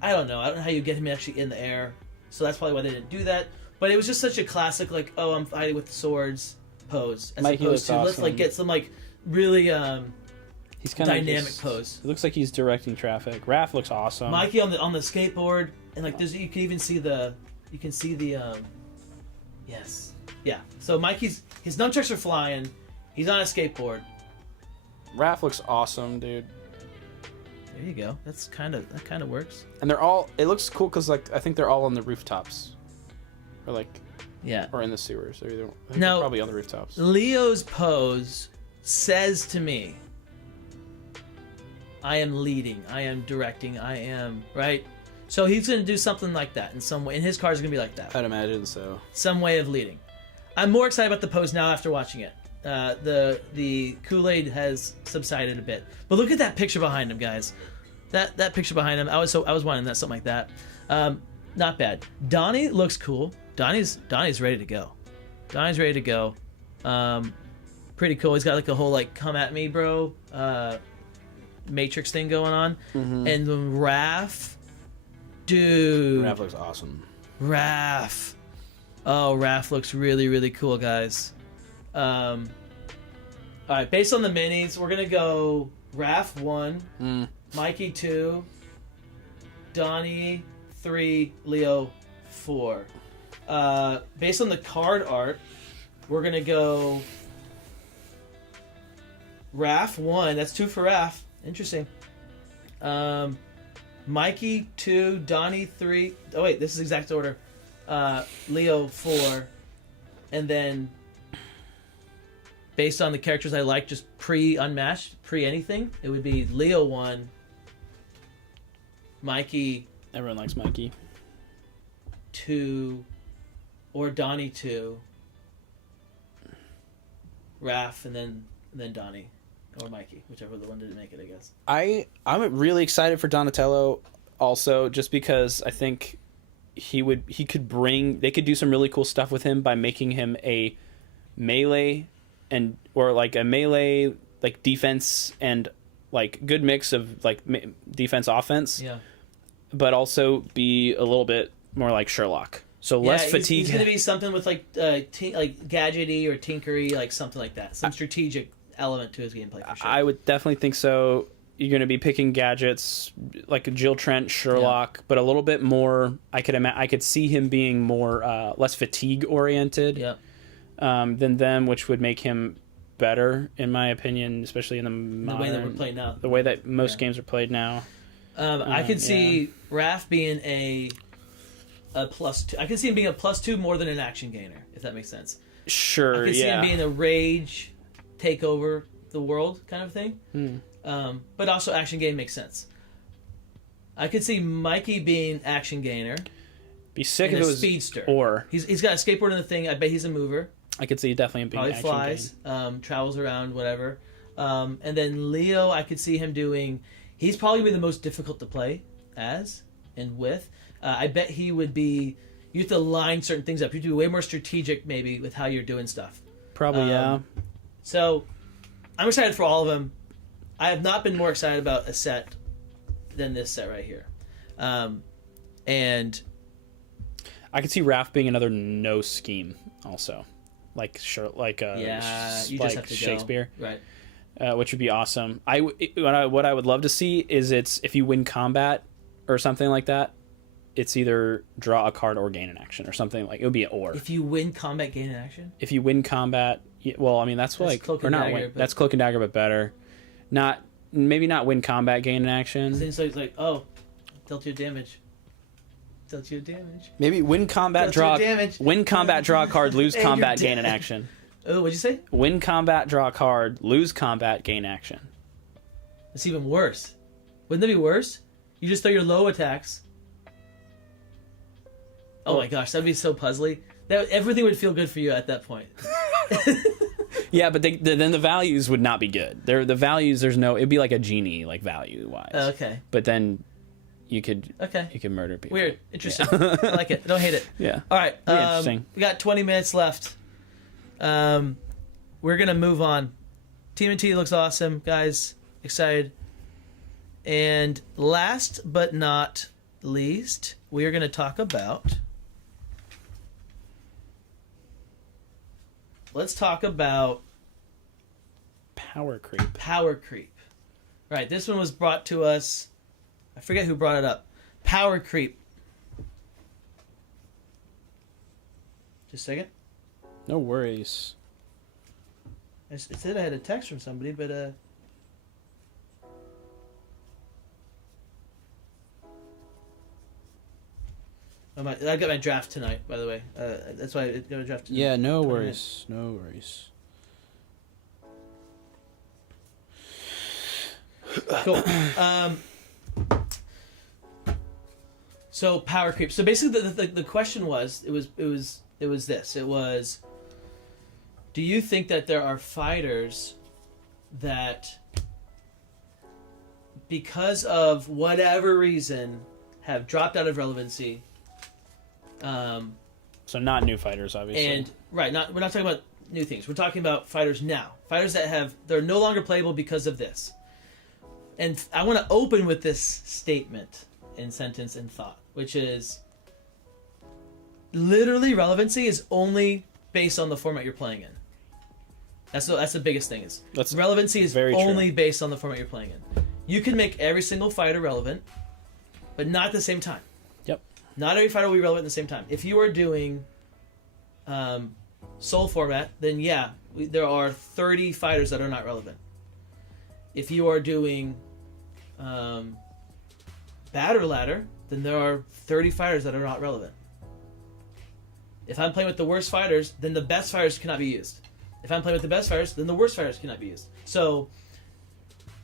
I don't know how you get him actually in the air. So that's probably why they didn't do that. But it was just such a classic, like, oh, I'm fighting with the swords pose, as Mikey opposed to awesome. let's like get some like really he's kind dynamic of pose. It looks like he's directing traffic. Raph looks awesome. Mikey on the skateboard, and like you can even see the yes. Yeah, so Mikey's his nunchucks are flying. He's on a skateboard. Raph looks awesome, dude. There you go. That kind of works. And they're all. It looks cool because like I think they're all on the rooftops, or like or in the sewers. Or either, they're probably on the rooftops. Leo's pose says to me, "I am leading. I am directing. I am right." So he's going to do something like that in some way, and his card's going to be like that. I'd imagine so. Some way of leading. I'm more excited about the pose now after watching it. The Kool-Aid has subsided a bit, but look at that picture behind him, guys. That picture behind him. I was wanting that, something like that. Not bad. Donnie looks cool. Donnie's ready to go. Donnie's ready to go. Pretty cool. He's got like a whole like come at me, bro, Matrix thing going on. Mm-hmm. And then Raph, dude. Raph looks awesome. Raph. Oh, Raph looks really, really cool, guys. All right, based on the minis, we're gonna go Raph 1, Mikey 2, Donnie 3, Leo 4. Based on the card art, we're gonna go Raph 1. That's 2 for Raph. Interesting. Mikey 2, Donnie 3. Oh wait, this is exact order. Leo 4, and then based on the characters I like, just pre-Unmatched, pre-anything, it would be Leo 1, Mikey... Everyone likes Mikey. 2, or Donnie 2, Raph, and then Donnie, or Mikey, whichever the one didn't make it, I guess. I'm really excited for Donatello also, just because I think they could do some really cool stuff with him by making him a melee or like a melee like defense and like good mix of like defense offense. Yeah. But also be a little bit more like Sherlock. So less fatigue. He's going to be something with like like gadgety or tinkery, like something like that. Some strategic element to his gameplay for sure. I would definitely think so. You're going to be picking gadgets like a Jill Trent, Sherlock, but a little bit more. I could see him being more less fatigue oriented than them, which would make him better in my opinion, especially in the way that we're playing now. The way that most games are played now. I could see Raph being a +2. I could see him being a +2 more than an action gainer, if that makes sense. Sure. I could see him being a rage, take over the world kind of thing. But also action gain makes sense. I could see Mikey being action gainer. Be sick if it was speedster. Or he's got a skateboard in the thing. I bet he's a mover. I could see definitely him being Probably action flies, game. travels around, whatever. And then Leo, I could see him doing. He's probably gonna be the most difficult to play as and with. I bet he would be. You have to line certain things up. You have to be way more strategic, maybe, with how you're doing stuff. Probably, yeah. So, I'm excited for all of them. I have not been more excited about a set than this set right here. And I could see Raph being another no scheme also. Like yeah, you like just have to Shakespeare. go. Right. Which would be awesome. What I would love to see is if you win combat or something like that, it's either draw a card or gain an action or something like it would be an or. If you win combat, gain an action. If you win combat, well, I mean that's like Cloak or and not Dagger, win. but... That's Cloak and Dagger, but better. Maybe not win combat, gain an action. Then it's like dealt you damage. Dealt you damage. Maybe win combat, draw damage. win combat, draw a card, lose And combat, you're gain an dead. action. Oh, what'd you say? Win combat, draw a card, lose combat, gain action. That's even worse. Wouldn't that be worse? You just throw your low attacks. Oh my gosh, that'd be so puzzly. Everything would feel good for you at that point. Yeah, but then the values would not be good. The values, it'd be like a Genie, like value wise. Okay. But then you could murder people. Weird. Interesting. I like it. I don't hate it. Yeah. All right. Be interesting. We got 20 minutes left. We're gonna move on. TMNT looks awesome, guys. Excited. And last but not least, we are gonna talk about. Let's talk about Power creep. Power creep. Right. This one was brought to us. I forget who brought it up. Power creep. Just a second. No worries. It said I had a text from somebody, but I got my draft tonight, by the way. That's why I got a draft tonight. Yeah, no worries. No worries. Cool. So power creep. So basically, the question was this. It was, do you think that there are fighters that, because of whatever reason, have dropped out of relevancy? So not new fighters, obviously. And we're not talking about new things. We're talking about fighters now. Fighters that they're no longer playable because of this. And I want to open with this statement in sentence and thought, which is literally relevancy is only based on the format you're playing in. That's the biggest thing. Relevancy is only based on the format you're playing in. You can make every single fighter relevant, but not at the same time. Yep. Not every fighter will be relevant at the same time. If you are doing soul format, then yeah, there are 30 fighters that are not relevant. If you are doing batter ladder, then there are 30 fighters that are not relevant. If I'm playing with the worst fighters, then the best fighters cannot be used. If I'm playing with the best fighters, then the worst fighters cannot be used. So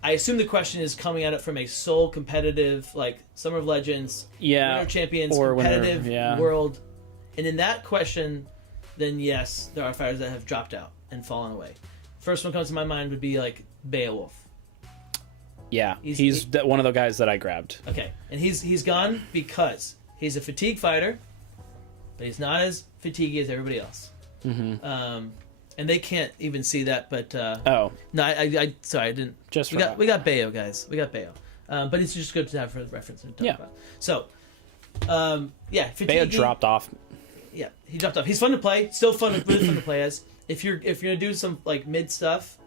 I assume the question is coming at it from a soul competitive, like Summer of Legends, Winter Champions, or competitive winner, world. And in that question, then yes, there are fighters that have dropped out and fallen away. First one comes to my mind would be like Beowulf. Yeah, he's one of the guys that I grabbed. Okay, and he's gone because he's a fatigue fighter, but he's not as fatiguey as everybody else. Mm-hmm. And they can't even see that, but no, I sorry, I didn't. Just we got Bayo, guys. We got Bayo, but it's just good to have for reference and talk about. So, fatigue. Bayo dropped off. Yeah, he dropped off. He's fun to play. Still really fun to play as. If you're gonna do some like mid stuff,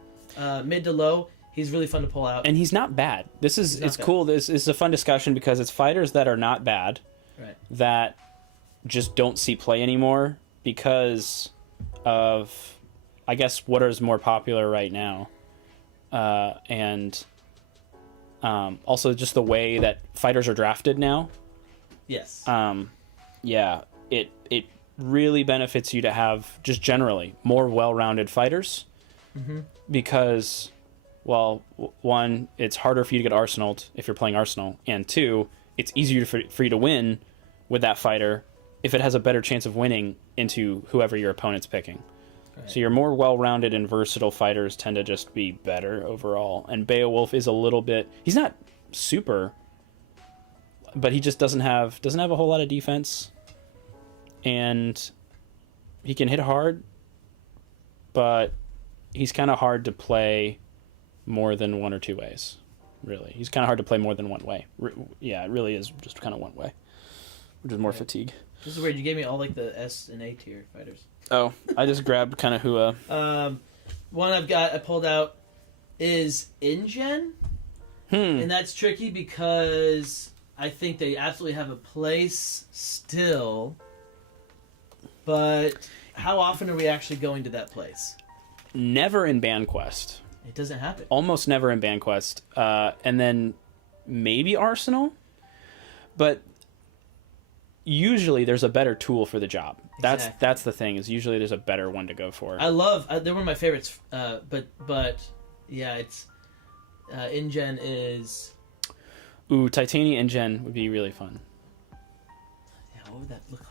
mid to low. He's really fun to pull out. And he's not bad. It's cool. This is a fun discussion because it's fighters that are not bad. Right. That just don't see play anymore because of, I guess, what is more popular right now. And also just the way that fighters are drafted now. Yes. It really benefits you to have, just generally, more well-rounded fighters. Mm-hmm. Because... well, one, it's harder for you to get arsenaled if you're playing Arsenal, and two, it's easier for you to win with that fighter if it has a better chance of winning into whoever your opponent's picking. Right. So your more well-rounded and versatile fighters tend to just be better overall. And Beowulf is a little bit... He's not super, but he just doesn't have a whole lot of defense. And he can hit hard, but he's kind of hard to play more than one or two ways. Really, he's kind of hard to play more than one way. Yeah, it really is just kind of one way, which is more fatigue. This is weird. You gave me all like the S and A tier fighters. Oh, I just grabbed kind of who. One I pulled out is Ingen, and that's tricky because I think they absolutely have a place still, but how often are we actually going to that place? Never in BandQuest. It doesn't happen. Almost never in BandQuest. And then maybe Arsenal, but usually there's a better tool for the job. Exactly. That's the thing, is usually there's a better one to go for. They're one of my favorites, but yeah, it's Ingen is... Ooh, Titania Ingen would be really fun. Yeah, what would that look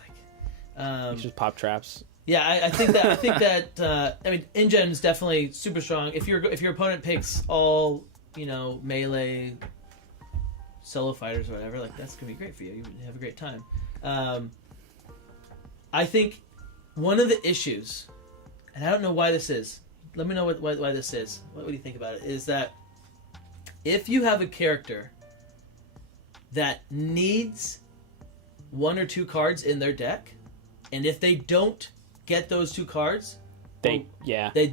like? Just pop traps. Yeah, I think that I mean, Ingen is definitely super strong. If your opponent picks all melee solo fighters or whatever, like that's gonna be great for you. You would have a great time. I think one of the issues, and I don't know why this is. Let me know why this is. What do you think about it? Is that if you have a character that needs one or two cards in their deck, and if they don't get those two cards, they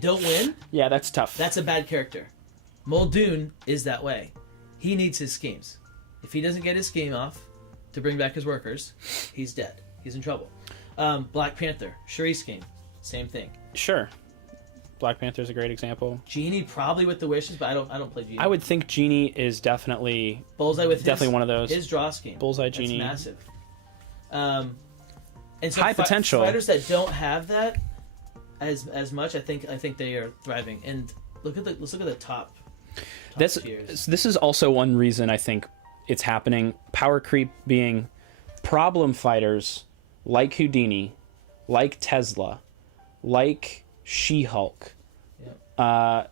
don't win. Yeah, that's tough. That's a bad character. Muldoon is that way. He needs his schemes. If he doesn't get his scheme off to bring back his workers, he's dead. He's in trouble. Black Panther, Shuri scheme, same thing. Sure. Black Panther's a great example. Genie probably with the wishes, but I don't play Genie. I would think Genie is definitely Bullseye with definitely one of those. His draw scheme. Bullseye Genie. That's massive. And so high potential. Fighters that don't have that as much, I think they are thriving. And let's look at the top tiers. This is also one reason I think it's happening. Power creep being problem fighters like Houdini, like Tesla, like She-Hulk. Yep.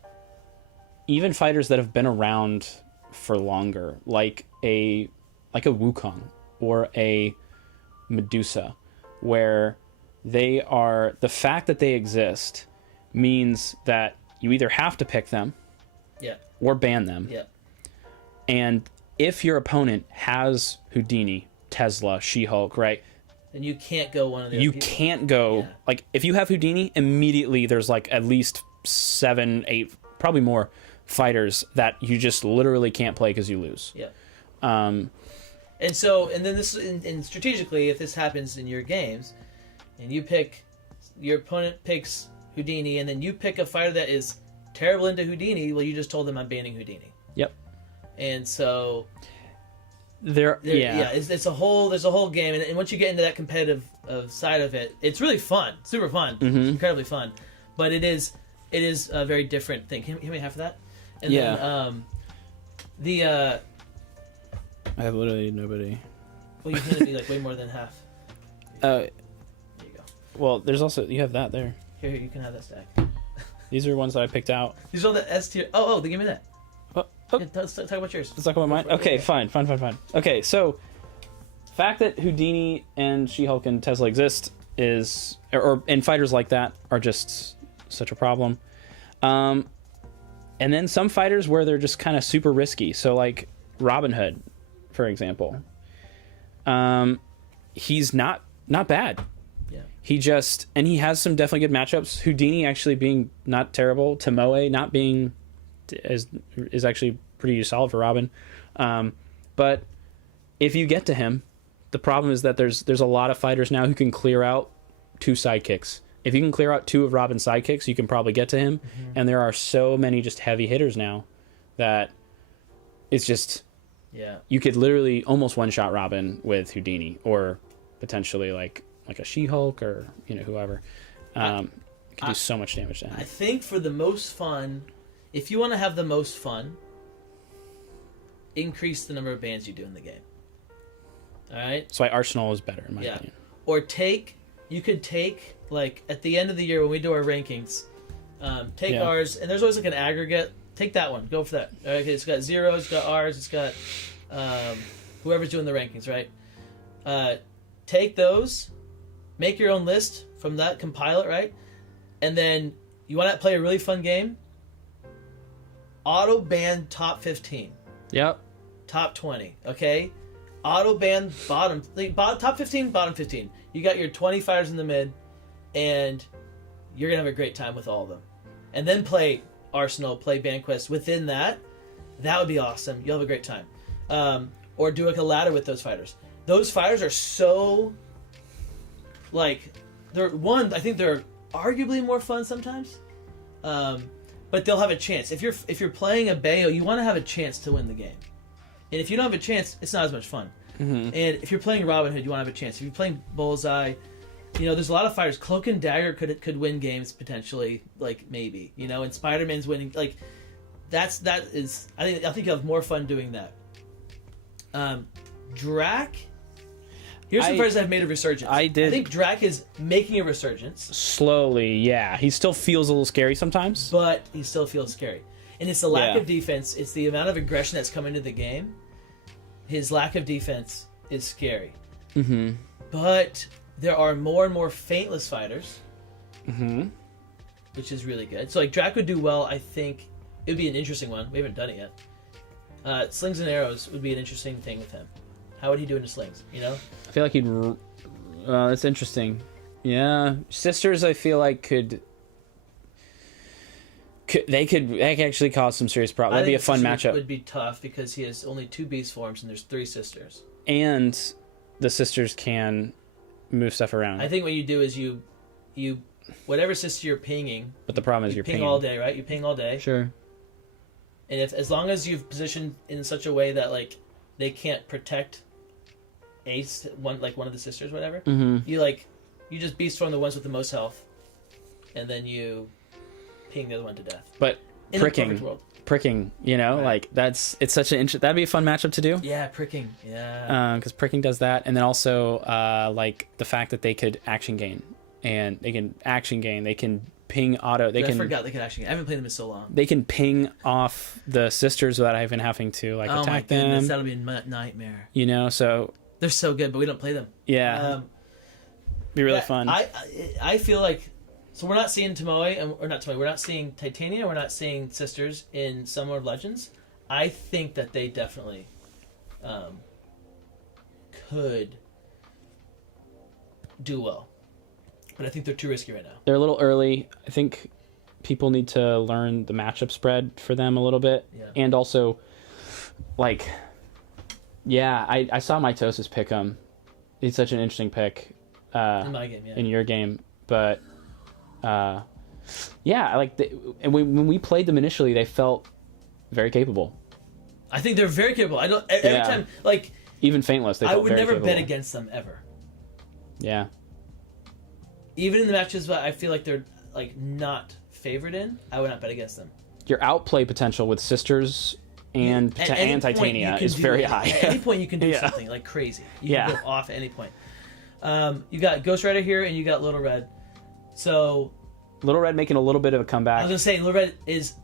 Even fighters that have been around for longer, like a Wukong or a Medusa, where they are, the fact that they exist means that you either have to pick them or ban them. Yeah. And if your opponent has Houdini, Tesla, She-Hulk, right? Then you can't go one of the other people. Can't go, like, if you have Houdini, immediately there's like at least 7, 8, probably more fighters that you just literally can't play because you lose. Yeah. And then this, and strategically, if this happens in your games, and your opponent picks Houdini, and then you pick a fighter that is terrible into Houdini, well, you just told them I'm banning Houdini. Yep. And so there's a whole game, and once you get into that competitive side of it, it's really fun, super fun, It's incredibly fun, but it is a very different thing. Give me half of that, and then I have literally nobody. well, you handed me like way more than half. There you go. Well, there's also, you have that there. Here, you can have that stack. These are ones that I picked out. These are all the S tier. Oh, then give me that. Oh. Yeah, let's talk about yours. Let's talk about mine. Okay, fine. Okay, so fact that Houdini and She-Hulk and Tesla exist and fighters like that are just such a problem. And then some fighters where they're just kind of super risky. So like Robin Hood, for example. He's not bad. Yeah. He has some definitely good matchups. Houdini actually being not terrible. Tomoe not being is actually pretty solid for Robin. But if you get to him, the problem is that there's a lot of fighters now who can clear out 2 sidekicks. If you can clear out 2 of Robin's sidekicks, you can probably get to him. Mm-hmm. And there are so many just heavy hitters now that it's just... Yeah. You could literally almost one-shot Robin with Houdini, or potentially like a She-Hulk or whoever. Could do so much damage to him. I think for the most fun, if you want to have the most fun, increase the number of bans you do in the game. All right? So Arsenal is better, in my opinion. Or take you could take, like, at the end of the year when we do our rankings, take ours, and there's always like an aggregate. Take that one. Go for that. Okay, it's got 0, it's got ours, it's got whoever's doing the rankings, right? Take those, make your own list from that, compile it, right? And then you want to play a really fun game? Auto ban top 15. Yep. Top 20, okay? Auto ban top 15, bottom 15. You got your 20 fighters in the mid, and you're going to have a great time with all of them. And then play Arsenal, play Banquest within that. That would be awesome. You'll have a great time. Or do like a ladder with those fighters. Those fighters are so, like, I think they're arguably more fun sometimes. But they'll have a chance. If you're playing a Bayo, you want to have a chance to win the game. And if you don't have a chance, it's not as much fun. Mm-hmm. And if you're playing Robin Hood, you want to have a chance. If you're playing Bullseye, there's a lot of fighters. Cloak and Dagger could win games potentially, like maybe. And Spider-Man's winning. Like that is. I think you'll have more fun doing that. Drac. Here's some fighters that have made a resurgence. I think Drac is making a resurgence. Slowly, yeah. He still feels a little scary sometimes. But he still feels scary. And it's the lack of defense. It's the amount of aggression that's come into the game. His lack of defense is scary. Mm-hmm. But there are more and more faintless fighters. Mm-hmm. Which is really good. So, like, Drac would do well. I think it would be an interesting one. We haven't done it yet. Slings and arrows would be an interesting thing with him. How would he do into slings? I feel like he'd. That's interesting. Yeah, sisters. I feel like could actually cause some serious problems. That'd be a fun matchup. Would be tough because he has only 2 beast forms and there's 3 sisters. And the sisters can move stuff around. I think what you do is you whatever sister you're pinging. But the problem is you're ping all day, right? You ping all day. Sure. And as long as you've positioned in such a way that like they can't protect one of the sisters, whatever. Mm-hmm. You just beast form the ones with the most health, and then you ping the other one to death. But pricking, right. Like it's such an that'd be a fun matchup to do. Yeah, pricking. Yeah. Because pricking does that, and then also like the fact that they could action gain, and they can ping auto. I forgot they could action gain. I haven't played them in so long. They can ping off the sisters without even having to attack them. Oh my goodness, that'll be a nightmare. So they're so good, but we don't play them. Yeah. Be really fun. I feel like. So we're not seeing Tomoe, or not Tomoe, we're not seeing Titania, we're not seeing Sisters in Summer of Legends. I think that they definitely could do well. But I think they're too risky right now. They're a little early. I think people need to learn the matchup spread for them a little bit. Yeah. And also, I saw Mitosis pick him. He's such an interesting pick. In my game, yeah. In your game. But... and when we played them initially, they felt very capable. I think they're very capable. I don't every time even faintless. They felt I would very never capable. bet against them ever. Yeah. Even in the matches that I feel like they're not favored in, I would not bet against them. Your outplay potential with Sisters and Titania is very high. At any point, you can do something like crazy. You can go off at any point. You got Ghost Rider here, and you got Little Red. So, Little Red making a little bit of a comeback. I was gonna say Little Red is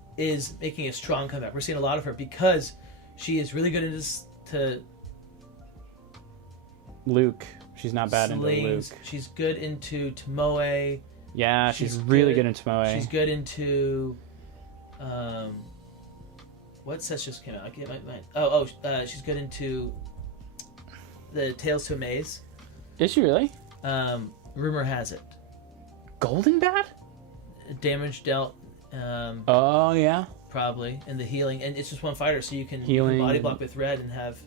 making a strong comeback. We're seeing a lot of her because she is really good into Luke. She's not bad into Luke. She's good into Tomoe. Yeah, she's really good into Tomoe. She's good into what set just came out? I get my mind. She's good into the Tales to a Maze. Is she really? Rumor has it. Golden Bat? Damage dealt. Oh yeah. Probably, and the healing, and it's just one fighter, so you can body block with red and have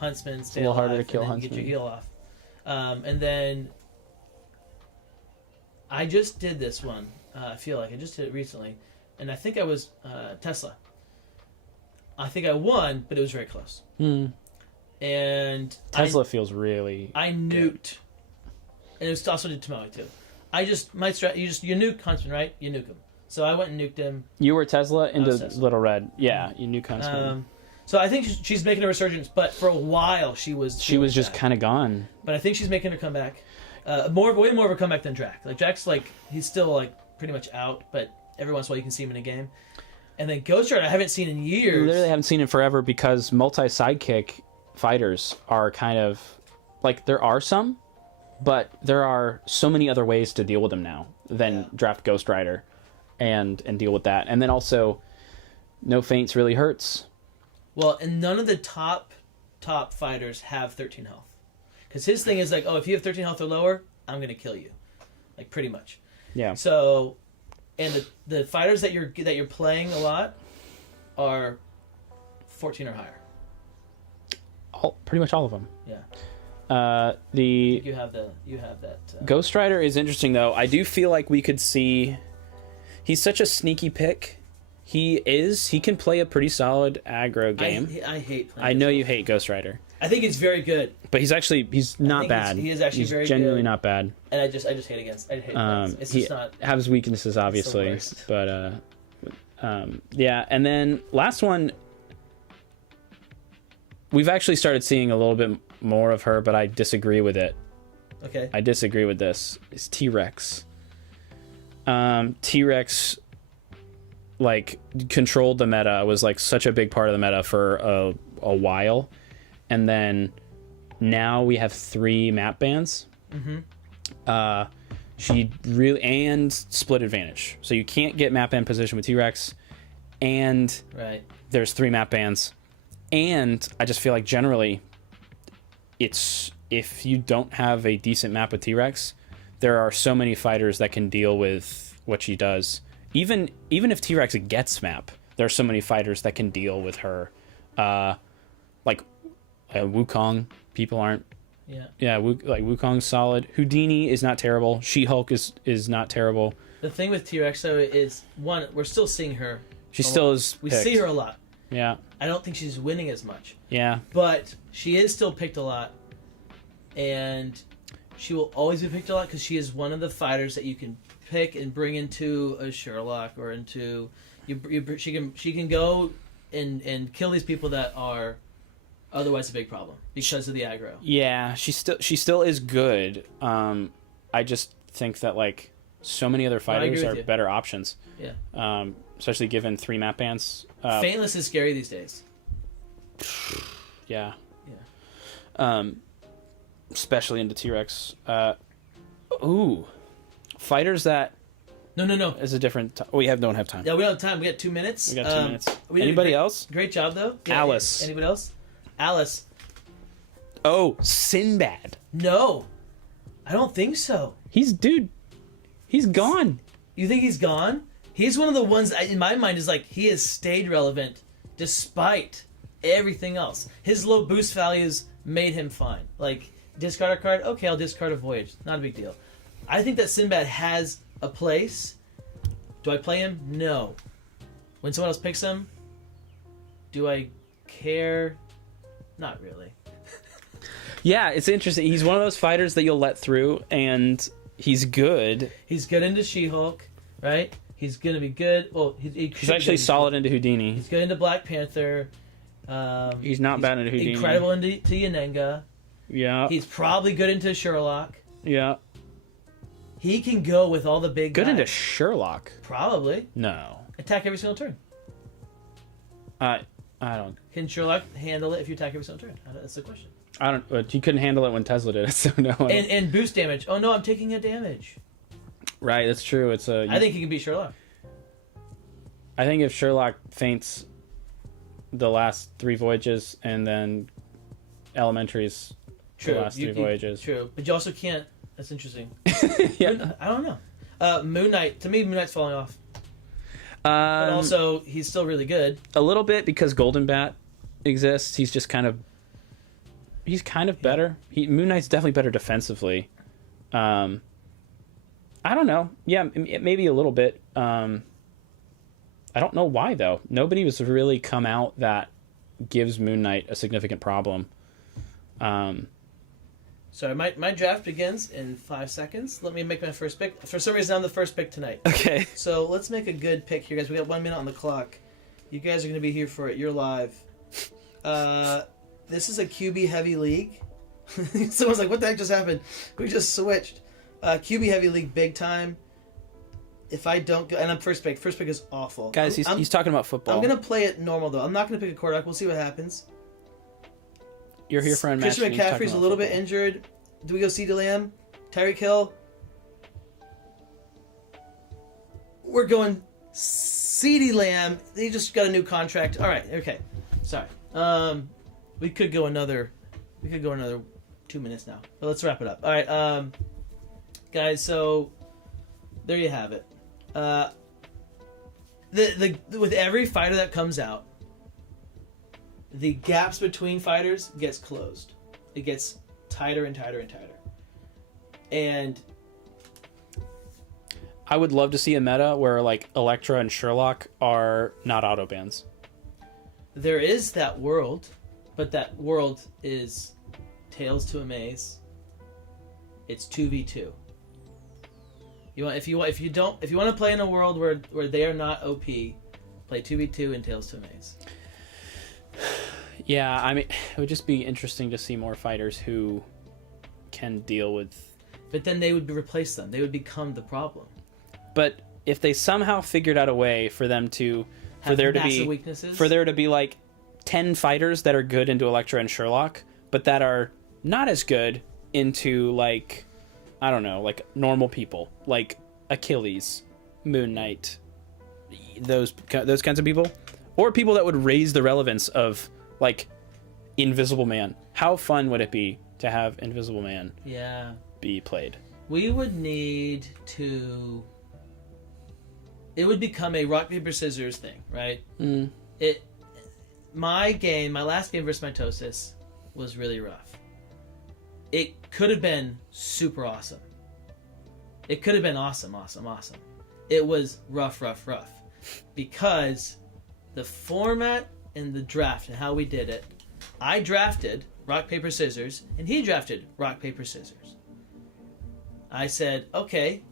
Huntsman stay alive. It's a little harder to kill Huntsman. Get your heal off. And then I just did this one. I feel like I just did it recently, and I think I was Tesla. I think I won, but it was very close. And Tesla feels really. I nuked, good. And it was also did Tomoe too. You nuke Huntsman, right? You nuke him. So I went and nuked him. You were Tesla into Little Red. Yeah, you nuke Huntsman. So I think she's making a resurgence, but for a while she was just kind of gone. But I think she's making her comeback. Way more of a comeback than Drac. Like Drac's like he's still like pretty much out, but every once in a while you can see him in a game. And then Ghost Rider I haven't seen in years. Literally haven't seen in forever because multi-sidekick fighters are kind of like there are some, but there are so many other ways to deal with them now than draft Ghost Rider and deal with that. And then also no feints really hurts. Well, and none of the top fighters have 13 health. Because his thing is like, oh, if you have 13 health or lower, I'm going to kill you. Like, pretty much. Yeah. So, and the fighters that you're playing a lot are 14 or higher. Pretty much all of them. Yeah. You have that. Ghost Rider is interesting, though. I do feel like we could see... He's such a sneaky pick. He can play a pretty solid aggro game. I hate playing I know you hate Ghost Rider. I think he's very good. But he's not bad. He is actually he's very genuinely good. not bad. And I just hate against. I hate plays. It's just not. Has weaknesses, obviously. It's the But yeah. And then last one, we've actually started seeing a little bit more of her, but I disagree with it. Okay. I disagree with this. It's T-Rex. T-Rex like controlled the meta, was like such a big part of the meta for a while, and then now we have 3 map bans. She really and split advantage, so you can't get map ban position with T-Rex, and there's 3 map bans, and I just feel like generally it's if you don't have a decent map with T-Rex, there are so many fighters that can deal with what she does. Even if T-Rex gets map, there are so many fighters that can deal with her. Like Wukong, people aren't. Yeah. Wukong's solid. Houdini is not terrible. She-Hulk is not terrible. The thing with T-Rex though is one, we're still seeing her. She still is. We see her a lot. Yeah. I don't think she's winning as much. Yeah. But she is still picked a lot, and she will always be picked a lot because she is one of the fighters that you can pick and bring into a Sherlock or into she can go and kill these people that are otherwise a big problem because of the aggro. Yeah, she still is good. I just think that like so many other fighters are better options. Yeah. Especially given 3 map bans. Faintless is scary these days. Yeah. Yeah. Especially into T-Rex. Fighters that... No. Is a different... We don't have time. Yeah, we don't have time. We got 2 minutes. We got 2 minutes. Anybody else? Great job, though. Yeah, Alice. Yeah. Anybody else? Alice. Oh, Sinbad. No. I don't think so. He's gone. You think he's gone? He's one of the ones, in my mind, is like, he has stayed relevant despite everything else. His low boost values made him fine. Like, discard a card? Okay, I'll discard a Voyage. Not a big deal. I think that Sinbad has a place. Do I play him? No. When someone else picks him, do I care? Not really. Yeah, it's interesting. He's one of those fighters that you'll let through, and he's good. He's good into She-Hulk, right? He's going to be good. Well, he's actually solid into Houdini. He's good into Black Panther. He's not bad into Houdini. Incredible into Yenenga. Yeah. He's probably good into Sherlock. Yeah. He can go with all the big guys. Good into Sherlock? Probably. No. Attack every single turn. I don't. Can Sherlock handle it if you attack every single turn? That's the question. I don't. But he couldn't handle it when Tesla did it, so no. And boost damage. Oh no, I'm taking a damage. Right, that's true. I think he can beat Sherlock. I think if Sherlock faints the last 3 voyages and then Elementaries the last 3 voyages. True, but you also can't. That's interesting. Yeah. I don't know. Moon Knight. To me, Moon Knight's falling off. But also, he's still really good. A little bit because Golden Bat exists. He's just kind of... He's kind of better. Moon Knight's definitely better defensively. I don't know. Yeah, maybe a little bit. I don't know why, though. Nobody has really come out that gives Moon Knight a significant problem. So my draft begins in 5 seconds. Let me make my first pick. For some reason, I'm the first pick tonight. Okay. So let's make a good pick here, guys. We got 1 minute on the clock. You guys are going to be here for it. You're live. This is a QB heavy league. Someone's like, what the heck just happened? We just switched. QB Heavy League big time. If I don't go, and I'm first pick. First pick is awful. Guys, he's talking about football. I'm gonna play it normal though. I'm not gonna pick a quarterback. We'll see what happens. You're here for Unmatched. Christian McCaffrey's a little bit injured. Do we go CeeDee Lamb? Tyreek Hill? We're going CeeDee Lamb. He just got a new contract. All right. Okay. Sorry. We could go another 2 minutes now, but let's wrap it up. All right, guys. So there you have it. With every fighter that comes out, the gaps between fighters gets closed. It gets tighter and tighter and tighter. And I would love to see a meta where like Elektra and Sherlock are not auto bans. there is that world, but that world is Tails to a Maze. It's 2v2. If you want to play in a world where they are not OP, play 2v2 and Tails to a Maze. Yeah, I mean, it would just be interesting to see more fighters who can deal with. But then they would replace them. They would become the problem. But if they somehow figured out a way for them to, for there to be like 10 fighters that are good into Elektra and Sherlock, but that are not as good into like, I don't know, like normal people, like Achilles, Moon Knight, those kinds of people, or people that would raise the relevance of like Invisible Man. How fun would it be to have Invisible Man be played? We would need to... It would become a rock, paper, scissors thing, right? Mm. My last game versus Mitosis was really rough. It could have been super awesome. It could have been awesome. It was rough. Because the format and the draft and how we did it, I drafted rock, paper, scissors, and he drafted rock, paper, scissors. I said, okay,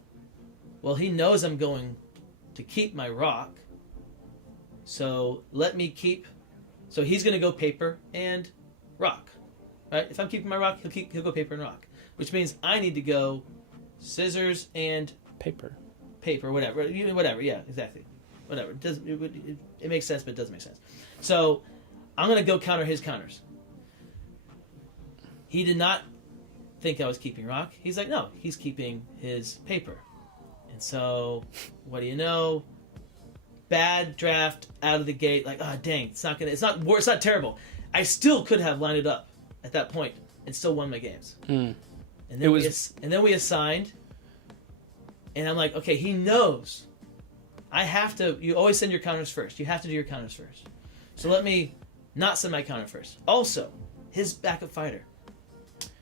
well, he knows I'm going to keep my rock, so let me keep... So he's going to go paper and rock, right? If I'm keeping my rock, he'll go paper and rock, which means I need to go scissors and paper, whatever, yeah, exactly, whatever. It makes sense, but it doesn't make sense. So I'm going to go counter his counters. He did not think I was keeping rock. He's like, no, he's keeping his paper. And so, what do you know? Bad draft out of the gate. Like, oh dang, it's not terrible. I still could have lined it up at that point and still won my games. Mm. And then we assigned, and I'm like, okay, he knows. I have to. You always send your counters first. You have to do your counters first. So let me not send my counter first. Also, his backup fighter,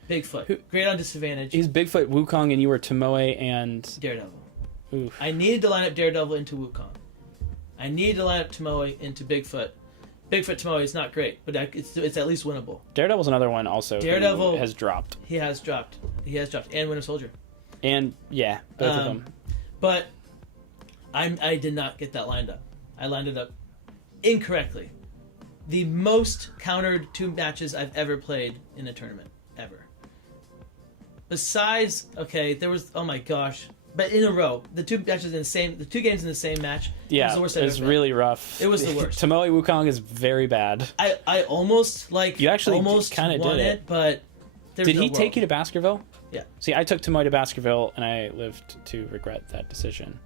Bigfoot, great on disadvantage. He's Bigfoot, Wukong, and you were Tomoe and Daredevil. Oof. I needed to line up Daredevil into Wukong. I needed to line up Tomoe into Bigfoot. Bigfoot Tomoe is not great, but it's at least winnable. Daredevil's another one also. Daredevil who has dropped. He has dropped, and Winter Soldier. And yeah, both of them. But I did not get that lined up. I lined it up incorrectly. The most countered 2 matches I've ever played in a tournament ever. Besides, okay, there was, oh my gosh. But in a row, the 2 games in the same match. Yeah, it was the worst. It was really rough. It was the worst. Tomoe Wukong is very bad. I almost you actually almost kind of won did it, but did he take you to Baskerville? Yeah. See, I took Tomoe to Baskerville, and I lived to regret that decision.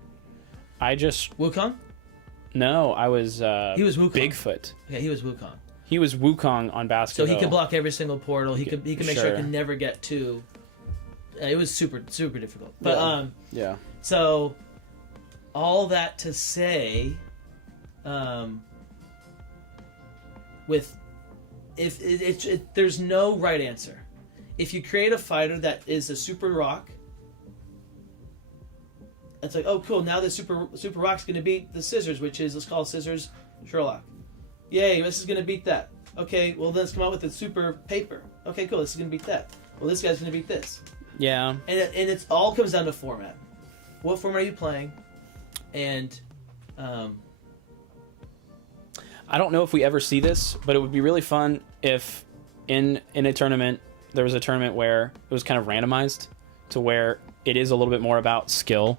Wukong? No, I was. He was Wukong. Bigfoot. Yeah, he was Wukong. He was Wukong on Baskerville. So he could block every single portal. He could make sure I could never get to. It was super difficult. But yeah. So all that to say, there's no right answer. If you create a fighter that is a super rock, it's like, oh cool, now the super rock's going to beat the scissors, which is, let's call it scissors Sherlock. Yay, this is going to beat that. Okay, well let's come out with the super paper. Okay, cool, this is going to beat that. Well, this guy's going to beat this. Yeah. And it's all comes down to format. What format are you playing? And I don't know if we ever see this, but it would be really fun if in a tournament there was a tournament where it was kind of randomized to where it is a little bit more about skill,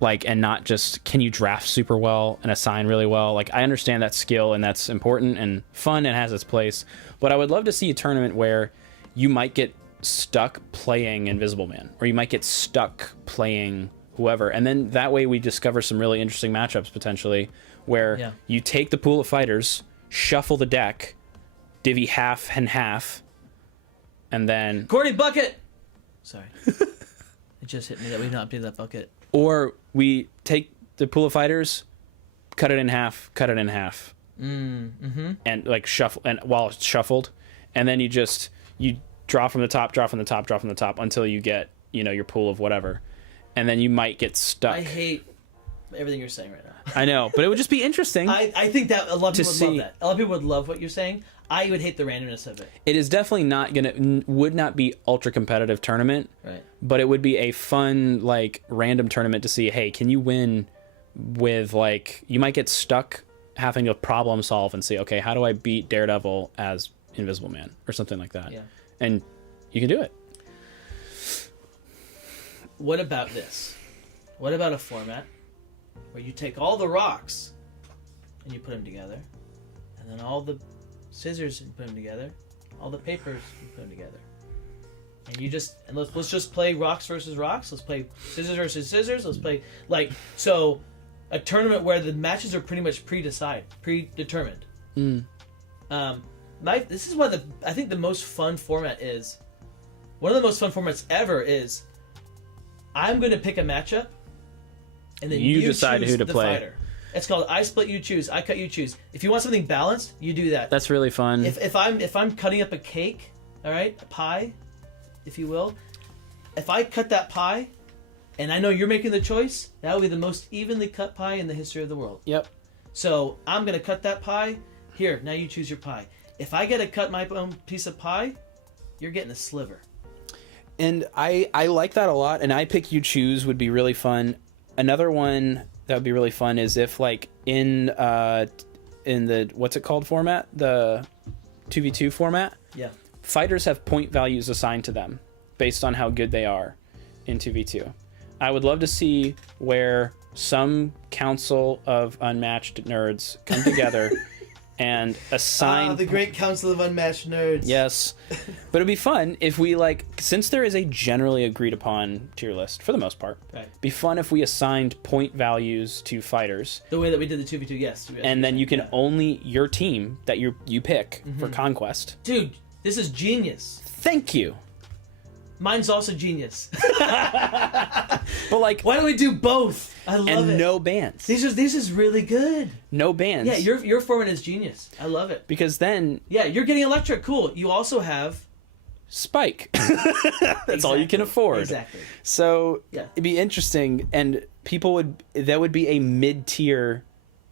like, and not just can you draft super well and assign really well. Like, I understand that skill and that's important and fun and has its place, but I would love to see a tournament where you might get stuck playing Invisible Man, or you might get stuck playing whoever, and then that way we discover some really interesting matchups potentially, where you take the pool of fighters, shuffle the deck, divvy half and half, and then Cordy bucket. Sorry, it just hit me that we not updated that bucket. Or we take the pool of fighters, cut it in half, and like shuffle, and while it's shuffled, and then you draw from the top, until you get, you know, your pool of whatever, and then you might get stuck. I hate everything you're saying right now. I know, but it would just be interesting. I think that a lot of people would love that. A lot of people would love what you're saying. I would hate the randomness of it. It is definitely would not be ultra competitive tournament, right? But it would be a fun, like, random tournament to see, hey, can you win with, like, you might get stuck having to problem solve and see, okay, how do I beat Daredevil as Invisible Man or something like that? Yeah. And you can do it. What about this? What about a format where you take all the rocks and you put them together, and then all the scissors and put them together, all the papers and put them together, and you just let's just play rocks versus rocks. Let's play scissors versus scissors. Let's play so a tournament where the matches are pretty much predetermined. This is what I think the most fun format is. One of the most fun formats ever is I'm going to pick a matchup, and then you decide choose who to the play. Fighter. It's called I split, you choose. I cut, you choose. If you want something balanced, you do that. That's really fun. If I'm cutting up a cake, all right, a pie, if you will, if I cut that pie, and I know you're making the choice, that will be the most evenly cut pie in the history of the world. Yep. So I'm going to cut that pie. Here, now you choose your pie. If I get to cut my own piece of pie, you're getting a sliver. And I like that a lot, and I pick you choose would be really fun. Another one that would be really fun is if, like, in the what's it called format, the 2v2 format, fighters have point values assigned to them based on how good they are in 2v2. I would love to see where some council of unmatched nerds come together and assign the great council of unmatched nerds. Yes. But it'd be fun if we, like, since there is a generally agreed upon tier list for the most part, be fun if we assigned point values to fighters. The way that we did the 2v2, yes. And then you can only your team that you pick for conquest. Dude, this is genius. Thank you. Mine's also genius. But, like, why don't we do both? I love it. And no bans. This is really good. No bans. Yeah, your format is genius. I love it. Because then you're getting Electric. Cool. You also have Spike. That's all you can afford. Exactly. So it'd be interesting, and that would be a mid-tier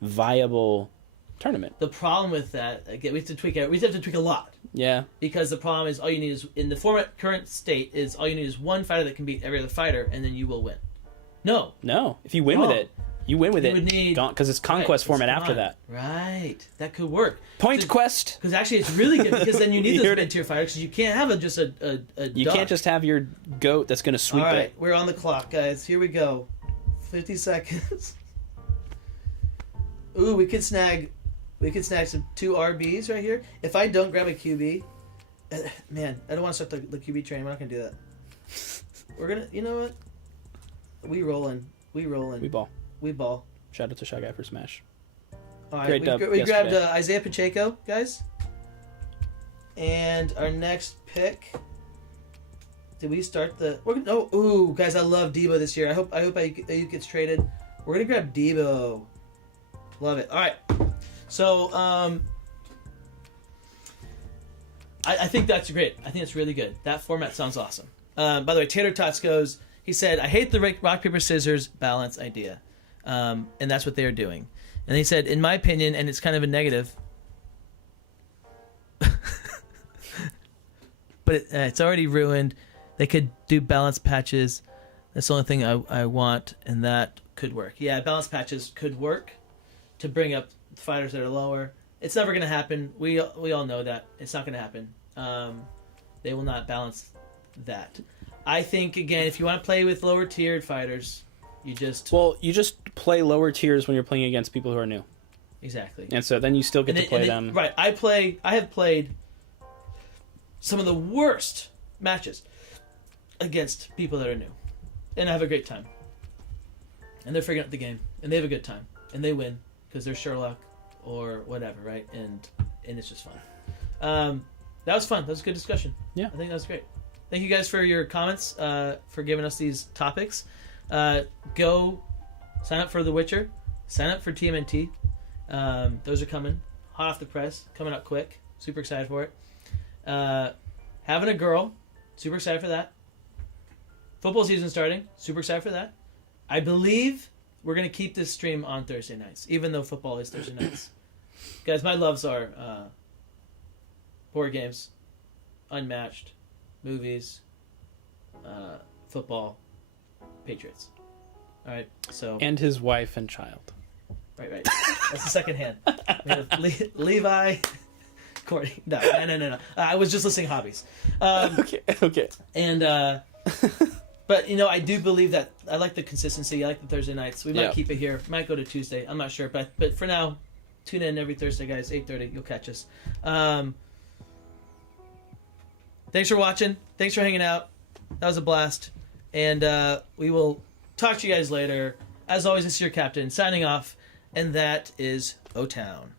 viable tournament. The problem with that, again, we have to tweak it. We have to tweak a lot. Yeah. Because the problem is all you need is, in the format current state, is all you need is one fighter that can beat every other fighter, and then you will win. No. If you win with it, you win with you it. Would need, because it's conquest format after that. Right. That could work. Point quest. Because actually it's really good, because then you need those mid-tier fighters, because you can't have just a You duck. Can't just have your goat that's going to sweep it. All right, we're on the clock, guys. Here we go. 50 seconds. Ooh, we could snag some 2 RBs right here. If I don't grab a QB, man, I don't want to start the QB train. I'm not gonna do that. We're gonna, you know what? We rolling. We ball. Shout out to Shy Guy for Smash. All right, Great dub we grabbed yesterday. Isaiah Pacheco, guys. And our next pick. Did we start the? Ooh, guys, I love Debo this year. I hope Ayuk gets traded. We're gonna grab Debo. Love it. All right. So, I think that's great. I think it's really good. That format sounds awesome. By the way, Tater Tots goes, he said, I hate the rock, paper, scissors balance idea. And that's what they are doing. And he said, in my opinion, and it's kind of a negative, but it's already ruined. They could do balance patches. That's the only thing I want, and that could work. Yeah, balance patches could work to bring up fighters that are lower. It's never going to happen. We all know that. It's not going to happen. They will not balance that. I think, again, if you want to play with lower tiered fighters, you just play lower tiers when you're playing against people who are new. Exactly. And so then you still get to play them. Right. I have played some of the worst matches against people that are new, and I have a great time. And they're figuring out the game, and they have a good time, and they win because they're Sherlock or whatever, right? And it's just fun. That was fun. That was a good discussion. Yeah, I think that was great. Thank you guys for your comments, for giving us these topics. Go sign up for The Witcher. Sign up for TMNT. Those are coming hot off the press, coming up quick. Super excited for it. Having a girl, super excited for that. Football season starting, super excited for that. I believe we're going to keep this stream on Thursday nights, even though football is Thursday nights. Guys, my loves are board games, Unmatched, movies, football, Patriots. All right, so... And his wife and child. Right. That's the second hand. We have Levi, Courtney. No. I was just listing hobbies. Okay. And, but, you know, I do believe that I like the consistency. I like the Thursday nights. We might keep it here. Might go to Tuesday. I'm not sure. But for now, tune in every Thursday, guys. 8:30. You'll catch us. Thanks for watching. Thanks for hanging out. That was a blast. And we will talk to you guys later. As always, this is your captain signing off. And that is O-Town.